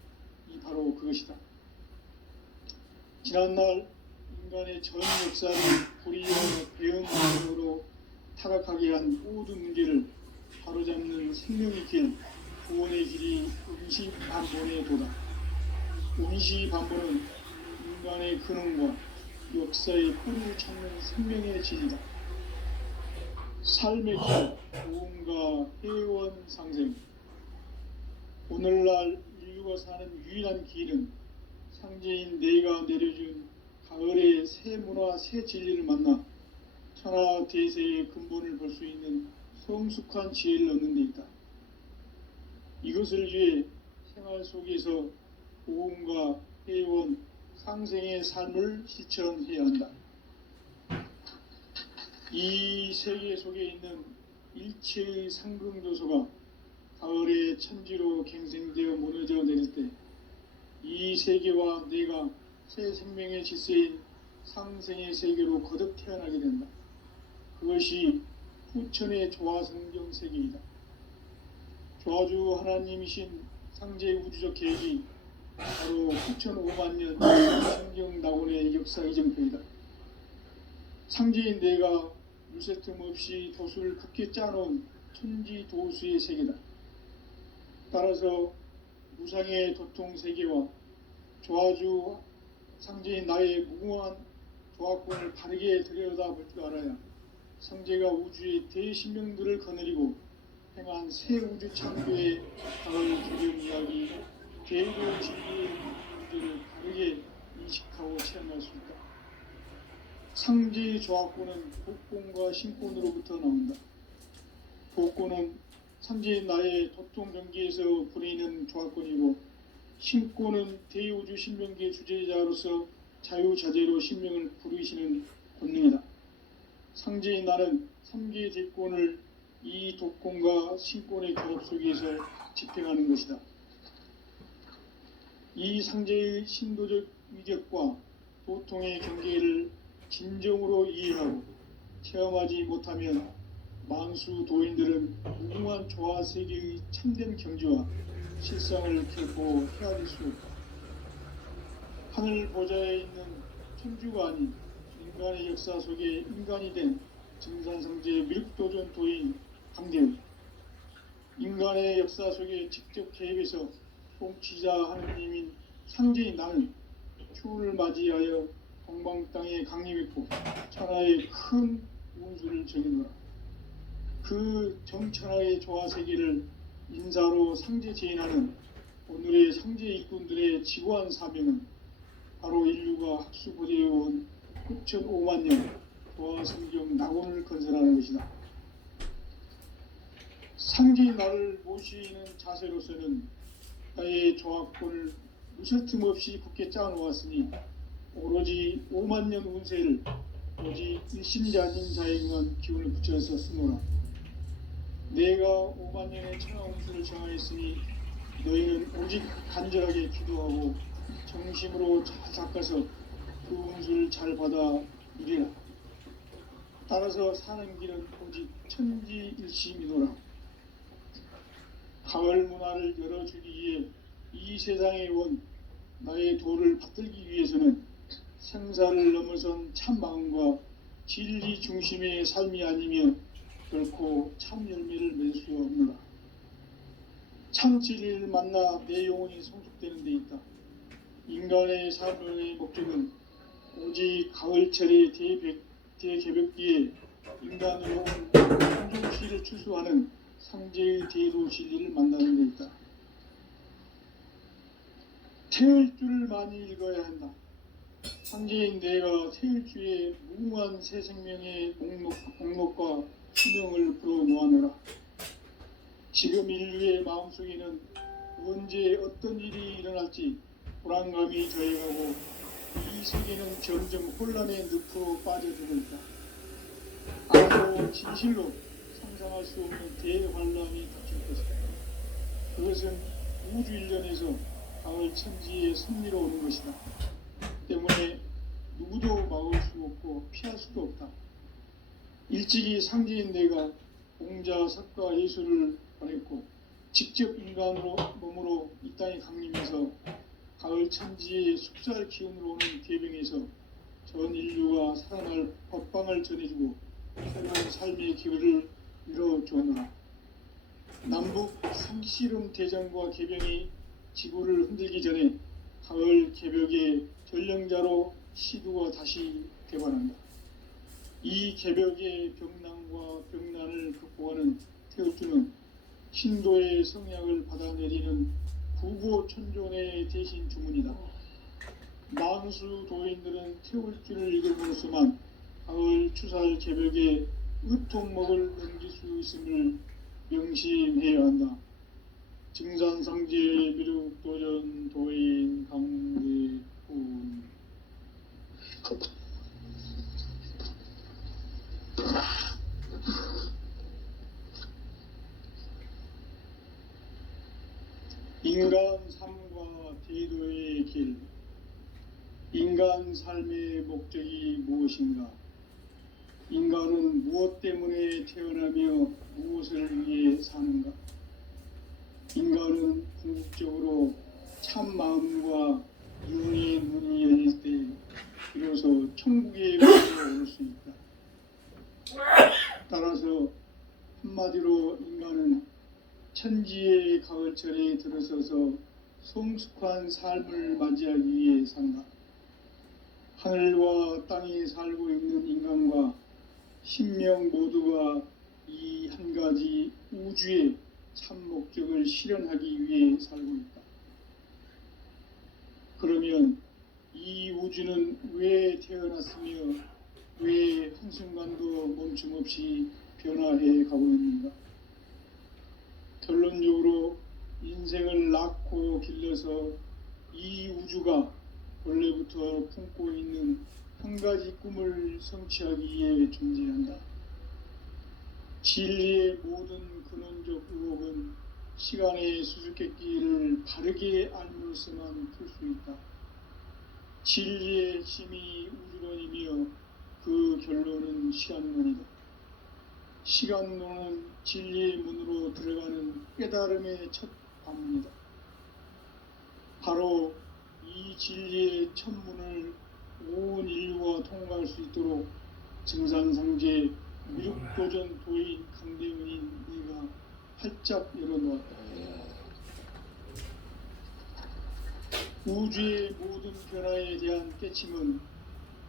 바로 그것이다. 지난날 인간의 전 역사를 불의와 배은 망덕으로 타락하게 한 모든 문제를 바로잡는 생명의 길, 구원의 길이 원시반본의 도다. 원시반본은 인간의 근원과 역사의 뿌리를 찾는 생명의 진이다. 삶의 길, 구원과 회원 상생. 오늘날 인류가 사는 유일한 길은 상제인 내가 내려준 가을의 새 문화, 새 진리를 만나 천하 대세의 근본을 볼 수 있는 성숙한 지혜를 얻는 데 있다. 이것을 위해 생활 속에서 보험과 회원, 상생의 삶을 실천해야 한다. 이 세계 속에 있는 일체의 상금조소가 가을의 천지로 갱생되어 무너져 내릴 때 이 세계와 내가 새 생명의 질서인 상생의 세계로 거듭 태어나게 된다. 그것이 후천의 조화성경 세계이다. 조화주 하나님이신 상제의 우주적 계획이 바로 9,500년 성경 낙원의 역사 이정표이다. 상제인 내가 물새 틈 없이 도수를 굳게 짜놓은 천지 도수의 세계다. 따라서 무상의 도통 세계와 조화주 상제인 나의 무궁한 조화권을 바르게 들여다볼 줄 알아야 상제가 우주의 대신명들을 거느리고 행한 새 우주 창조의 가을 개벽 이야기, 계획의 진리의 문제를 바르게 인식하고 체험할 수 있다. 상제의 조화권은 복권과 신권으로부터 나온다. 복권은 상제인 나의 도통 경계에서 부리는 조화권이고, 신권은 대우주 신명계 주제자로서 자유자재로 신명을 부르시는 권능이다. 상제인 나는 3개의 대권을 이 도권과 신권의 결합 속에서 집행하는 것이다. 이 상제의 신도적 위격과 도통의 경계를 진정으로 이해하고 체험하지 못하면 만수 도인들은 무궁한 조화 세계의 참된 경지와 실상을 결코 헤아릴 수 없다. 하늘 보좌에 있는 천주가 아닌 인간의 역사 속에 인간이 된 증산성제의 밀도전 도인 강대우. 인간의 역사 속에 직접 개입해서 통치자 하느님인 상제인 나는 추운을 맞이하여 동방 땅에 강림했고 천하의 큰 운수를 정해놓으라. 그 정천하의 조화 세계를 인사로 상제 제인하는 오늘의 상제 일꾼들의 지고한 사명은 바로 인류가 학수부대해온 9,500만 년 조화 성경 낙원을 건설하는 것이다. 상제인 나를 모시는 자세로서는 나의 조화권을 무쇠틈 없이 굳게 짜놓았으니 오로지 5만 년 운세를 오직 일심자님 자에게만 기운을 붙여서 쓰노라. 내가 5만 년의 천하 운수를 정하였으니 너희는 오직 간절하게 기도하고 정심으로 잘 닦아서 그 운수를 잘 받아 이리라. 따라서 사는 길은 오직 천지일심이노라. 가을 문화를 열어주기 위해 이 세상에 온 나의 도를 받들기 위해서는 생사를 넘어선 참 마음과 진리 중심의 삶이 아니면 결코 참 열매를 맺을 수 없노라. 참 진리를 만나 내 영혼이 성숙되는 데 있다. 인간의 삶의 목적은 오직 가을철의 대개벽기에 인간 영혼 존중시를 추수하는 상제의 대도 진리를 만나는 데 있다. 태을 줄을 많이 읽어야 한다. 상제인 내가 태을주의 무궁한 새 생명의 목록과 수명을 풀어놓아노라. 지금 인류의 마음속에는 언제 어떤 일이 일어날지 불안감이 더해가고 이 세계는 점점 혼란의 늪으로 빠져들고 있다. 아무도 진실로 상상할 수 없는 대환란이 닥칠 것이다. 그것은 우주 일련에서 가을 천지의 섭리로 오는 것이다. 때문에 누구도 막을 수 없고 피할 수도 없다. 일찍이 상제인 내가 공자, 석가, 예수를 보냈고 직접 인간으로 몸으로 이 땅에 강림해서 가을 천지의 숙살 기운으로 오는 계병에서 전 인류가 살아날 법방을 전해주고 새로운 삶의 기회를 이뤄주었노라. 남북 상씨름 대전과 계병이 지구를 흔들기 전에 가을 개벽의 전령자로 시두가 다시 되관한다. 이 개벽의 병난과 병난을 극복하는 태울주는 신도의 성약을 받아내리는 부고천존의 대신 주문이다. 만수 도인들은 태울주를 읽음으로써만 가을 추살 개벽의 으통목을 넘길 수 있음을 명심해야 한다. 증산상제 미륵도전 도인 강대군. 인간 삶과 대도의 길. 인간 삶의 목적이 무엇인가? 인간은 무엇 때문에 태어나며 무엇을 위해 사는가? 인간은 궁극적으로 참 마음과 영의 문이 열릴 때 비로소 천국의 문으로 올 수 있다. 따라서 한마디로 인간은 천지의 가을철에 들어서서 성숙한 삶을 맞이하기 위해 산다. 하늘과 땅에 살고 있는 인간과 신명 모두가 이 한 가지 우주의 참 목적을 실현하기 위해 살고 있다. 그러면 이 우주는 왜 태어났으며 왜 한순간도 멈춤없이 변화해 가고 있는가? 결론적으로 인생을 낳고 길러서 이 우주가 원래부터 품고 있는 한 가지 꿈을 성취하기 위해 존재한다. 진리의 모든 근원적 의혹은 시간의 수수께끼를 바르게 알므로서만 풀 수 있다. 진리의 힘이 우주론이며 그 결론은 시간론이다. 시간론은 진리의 문으로 들어가는 깨달음의 첫 관문이다. 바로 이 진리의 첫 문을 온 인류가 통과할 수 있도록 증산상제 미륵도전 도인 강대문인 네가 활짝 열어놓았다. 우주의 모든 변화에 대한 깨침은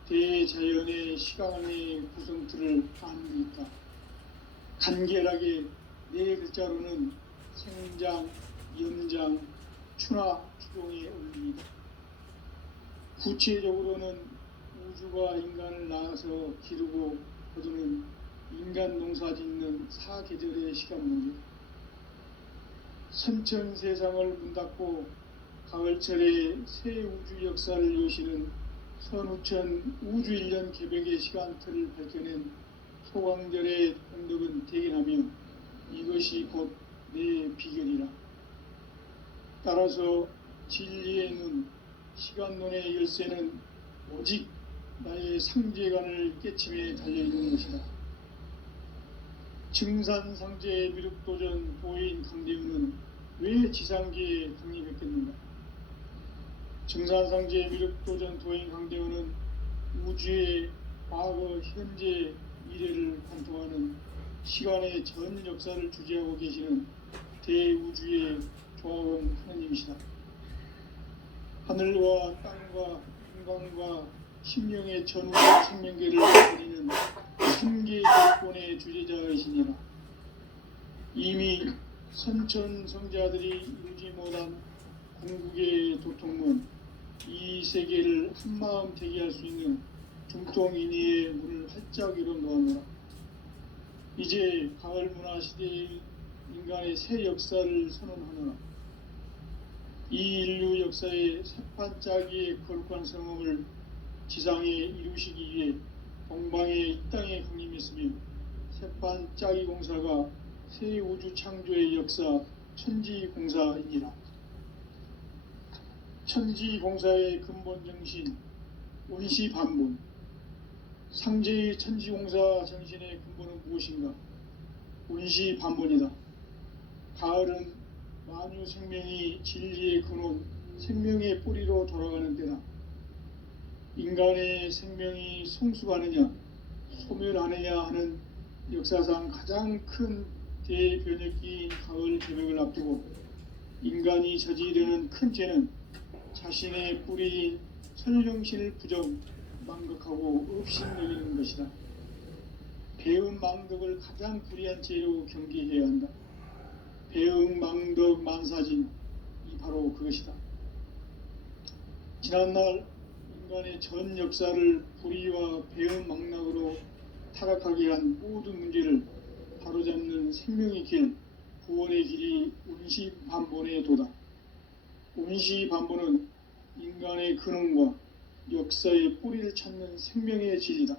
대자연의 시간의 구성틀을 아는 데 있다. 간결하게 네 글자로는 생장, 연장, 추나 추동의 원리이다. 구체적으로는 우주가 인간을 낳아서 기르고 거두는 인간 농사 짓는 사계절의 시간 문제. 선천 세상을 문 닫고 가을철에 새 우주 역사를 여시는 선우천 우주 1년 개벽의 시간틀을 밝혀낸 소광절의 공덕은 대견하며 이것이 곧 내 비결이라. 따라서 진리의 눈, 시간론의 열쇠는 오직 나의 상제관을 깨침에 달려있는 것이다. 증산상제 미륵도전 도인 강대훈은 왜 지상계에 강림했겠는가? 증산상제 미륵도전 도인 강대훈은 우주의 과거, 현재, 미래를 관통하는 시간의 전 역사를 주재하고 계시는 대우주의 조화원 하느님이시다. 하늘과 땅과 인간과 심령의 전우의 생명계를 다스리는 삼계 조건의 주제자이시니라. 이미 선천성자들이 이루지 못한 궁극의 도통문, 이 세계를 한마음 대기할 수 있는 중통인의의 문을 활짝 열어 놓아노라. 이제 가을 문화 시대의 인간의 새 역사를 선언하노라. 이 인류 역사의 새판짜기의 거룩한 성음을 지상에 이루시기 위해 동방의 이 땅에 강림했으며, 새판짜기 공사가 새 우주 창조의 역사 천지공사이니라. 천지공사의 근본 정신, 원시반본. 상제의 천지공사 정신의 근본은 무엇인가? 원시반본이다. 가을은 만유 생명이 진리의 근원, 생명의 뿌리로 돌아가는 때다. 인간의 생명이 성숙하느냐, 소멸하느냐 하는 역사상 가장 큰 대변혁기인 가을 개벽을 앞두고 인간이 저지르는 큰 죄는 자신의 뿌리인 설령신을 부정, 망극하고 업신여기는 것이다. 배음 망덕을 가장 불의한 죄로 경계해야 한다. 배음 망덕 만사진, 이 바로 그것이다. 지난날 인간의 전 역사를 불의와 배음 망락으로 타락하게 한 모든 문제를 바로잡는 생명의 길, 구원의 길이 원시반본의 도다. 원시반본은 인간의 근원과 역사의 뿌리를 찾는 생명의 진리다.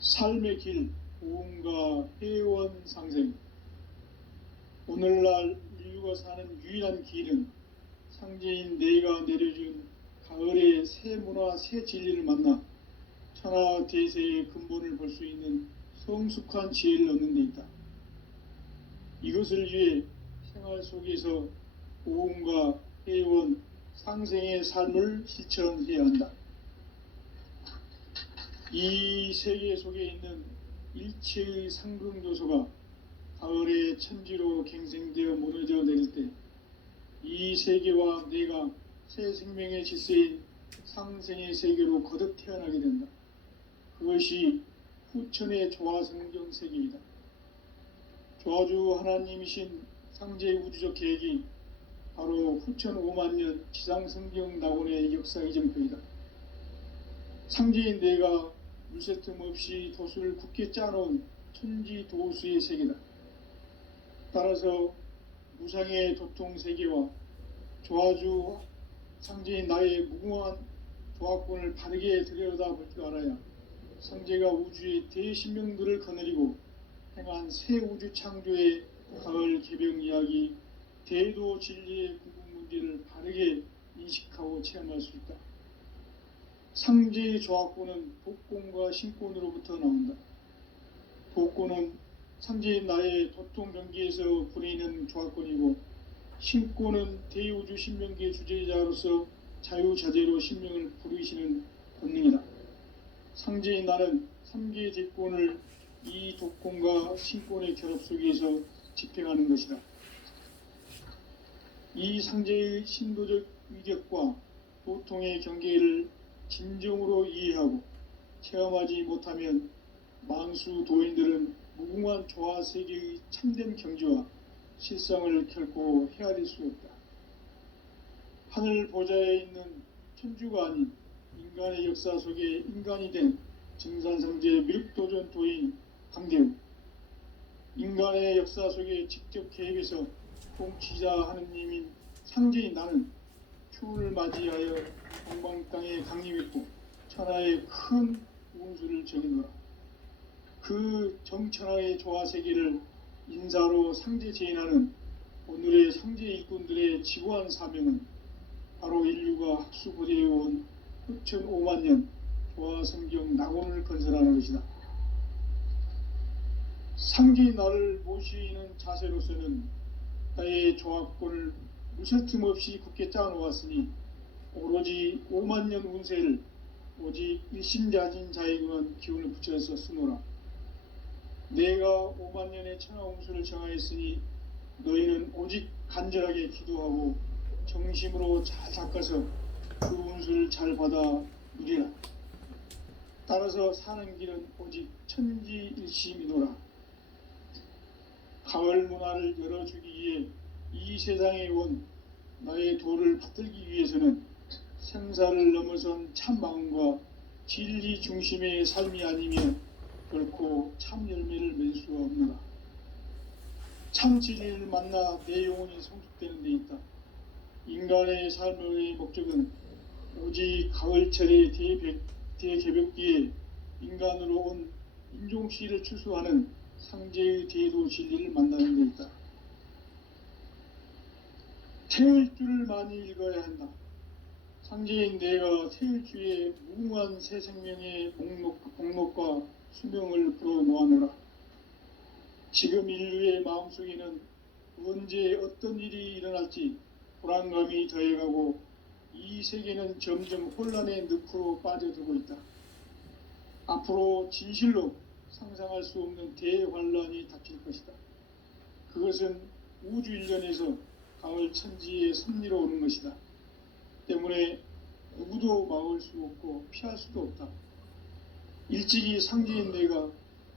삶의 길, 보험과 회원 상생. 오늘날 인류가 사는 유일한 길은 상제인 내가 내려준 가을의 새 문화, 새 진리를 만나 천하 대세의 근본을 볼 수 있는 성숙한 지혜를 얻는 데 있다. 이것을 위해 생활 속에서 보험과 회원, 상생의 삶을 실천해야 한다. 이 세계 속에 있는 일체의 상승 요소가 가을의 천지로 갱생되어 무너져 내릴 때 이 세계와 내가 새 생명의 질서인 상생의 세계로 거듭 태어나게 된다. 그것이 후천의 조화성경 세계이다. 조화주 하나님이신 상제 우주적 계획이 바로 후천 5만년 지상성경 낙원의 역사 이정표이다. 상제인 내가 물새 틈 없이 도수를 굳게 짜놓은 천지 도수의 세계다. 따라서 무상의 도통 세계와 조화주 상제인 나의 무궁한 조화권을 바르게 들여다볼 줄 알아야 상제가 우주의 대신명들을 거느리고 행한 새 우주 창조의 가을 개병 이야기, 대도 진리의 궁극 문제를 바르게 인식하고 체험할 수 있다. 상제의 조화권은 복권과 신권으로부터 나온다. 복권은 상제인 나의 도통 경기에서 부리는 조화권이고, 신권은 대우주 신명기의 주제자로서 자유자재로 신명을 부르시는 권능이다. 상제인 나는 3개의 뒷권을 이 독권과 신권의 결합 속에서 집행하는 것이다. 이 상제의 신도적 위력과 도통의 경계를 진정으로 이해하고 체험하지 못하면 만수 도인들은 무궁한 조화 세계의 참된 경지와 실상을 결코 헤아릴 수 없다. 하늘 보좌에 있는 천주가 아닌 인간의 역사 속에 인간이 된 증산성제 미륵도전 도인 강대우, 인간의 역사 속에 직접 개입해서 통치자 하느님인 상제인 나는 추운을 맞이하여 동방 땅에 강림했고 천하의 큰 운수를 정해놓으라. 그 정천하의 조화세계를 인사로 상제 제인하는 오늘의 상제 일꾼들의 지구한 사명은 바로 인류가 학수고대해온 후천 5만년 조화성경 낙원을 건설하는 것이다. 상제인 나를 모시는 자세로서는 나의 조화권을 무쇠틈 없이 굳게 짜놓았으니 오로지 5만년 운세를 오직 일심자진 자에게만 기운을 붙여서 쓰노라. 내가 5만 년의 천하홍수를 정하였으니 너희는 오직 간절하게 기도하고 정심으로 잘 닦아서 그 운수를 잘 받아 누리라. 따라서 사는 길은 오직 천지일심이노라. 가을 문화를 열어주기 위해 이 세상에 온 나의 도를 받들기 위해서는 생사를 넘어선 참 마음과 진리 중심의 삶이 아니면 결코 참 열매를 맺을 수가 없노라. 참 진리를 만나 내 영혼이 성숙되는 데 있다. 인간의 삶의 목적은 오직 가을철의 대개벽기에 인간으로 온 인종시를 추수하는 상제의 대도 진리를 만나는 데 있다. 태을주를 많이 읽어야 한다. 상제인 내가 태을주의 무궁한 새 생명의 목록과 수명을 풀어놓아노라. 지금 인류의 마음속에는 언제 어떤 일이 일어날지 불안감이 더해가고 이 세계는 점점 혼란의 늪으로 빠져들고 있다. 앞으로 진실로 상상할 수 없는 대환란이 닥칠 것이다. 그것은 우주 일련에서 가을 천지의 섭리로 오는 것이다. 때문에 누구도 막을 수 없고 피할 수도 없다. 일찍이 상제인 내가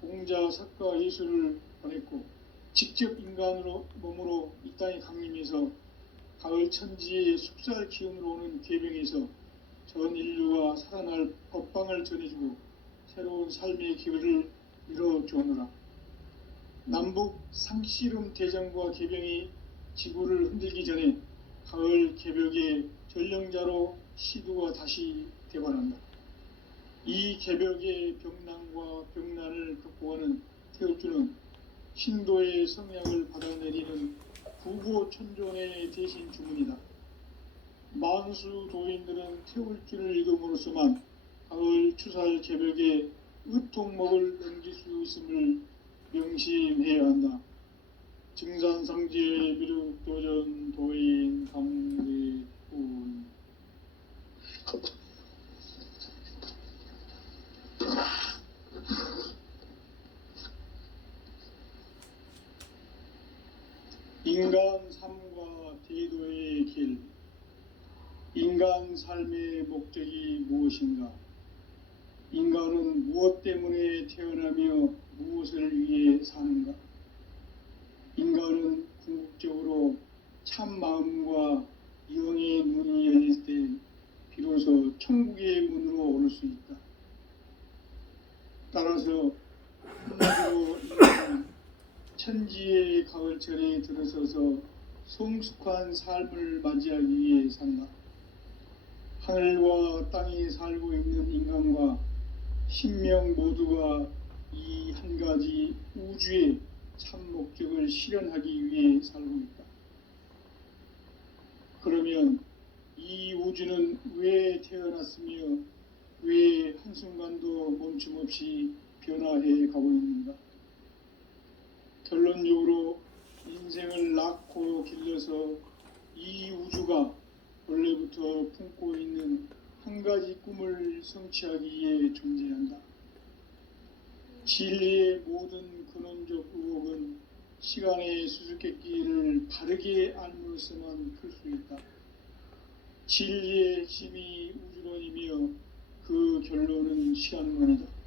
공자, 석가, 예수를 보냈고 직접 인간으로 몸으로 이 땅에 강림해서 가을 천지의 숙살 기운으로 오는 계병에서 전 인류가 살아날 법방을 전해주고 새로운 삶의 기회를 이뤄주오노라. 남북 상씨름 대전과 계병이 지구를 흔들기 전에 가을 개벽의 전령자로 시두가 다시 되관한다. 이 개벽의 병난과 병난을 극복하는 태을주는 신도의 성약을 받아내리는 구고천존의 대신 주문이다. 만수 도인들은 태울주를 읽음으로써만 가을 추살 개벽의 의통목을 넘길 수 있음을 명심해야 한다. 증산상지의 미륵도전 도인 강대훈. 인간 삶과 대도의 길. 인간 삶의 목적이 무엇인가? 인간은 무엇 때문에 태어나며 무엇을 위해 사는가? 인간은 궁극적으로 참 마음과 영의 문이 열릴 때 비로소 천국의 문으로 오를 수 있다. 따라서 한마디로 인간은 천지의 가을철에 들어서서 성숙한 삶을 맞이하기 위해 산다. 하늘과 땅에 살고 있는 인간과 신명 모두가 이 한 가지 우주의 참 목적을 실현하기 위해 살고 있다. 그러면 이 우주는 왜 태어났으며 왜 한순간도 멈춤 없이 변화해 가고 있는가? 결론적으로 인생을 낳고 길러서 이 우주가 원래부터 품고 있는 한 가지 꿈을 성취하기 위해 존재한다. 진리의 모든 근원적 의혹은 시간의 수수께끼를 바르게 알므로써만 풀 수 있다. 진리의 핵심이 우주론이며 그 결론은 시간론이다.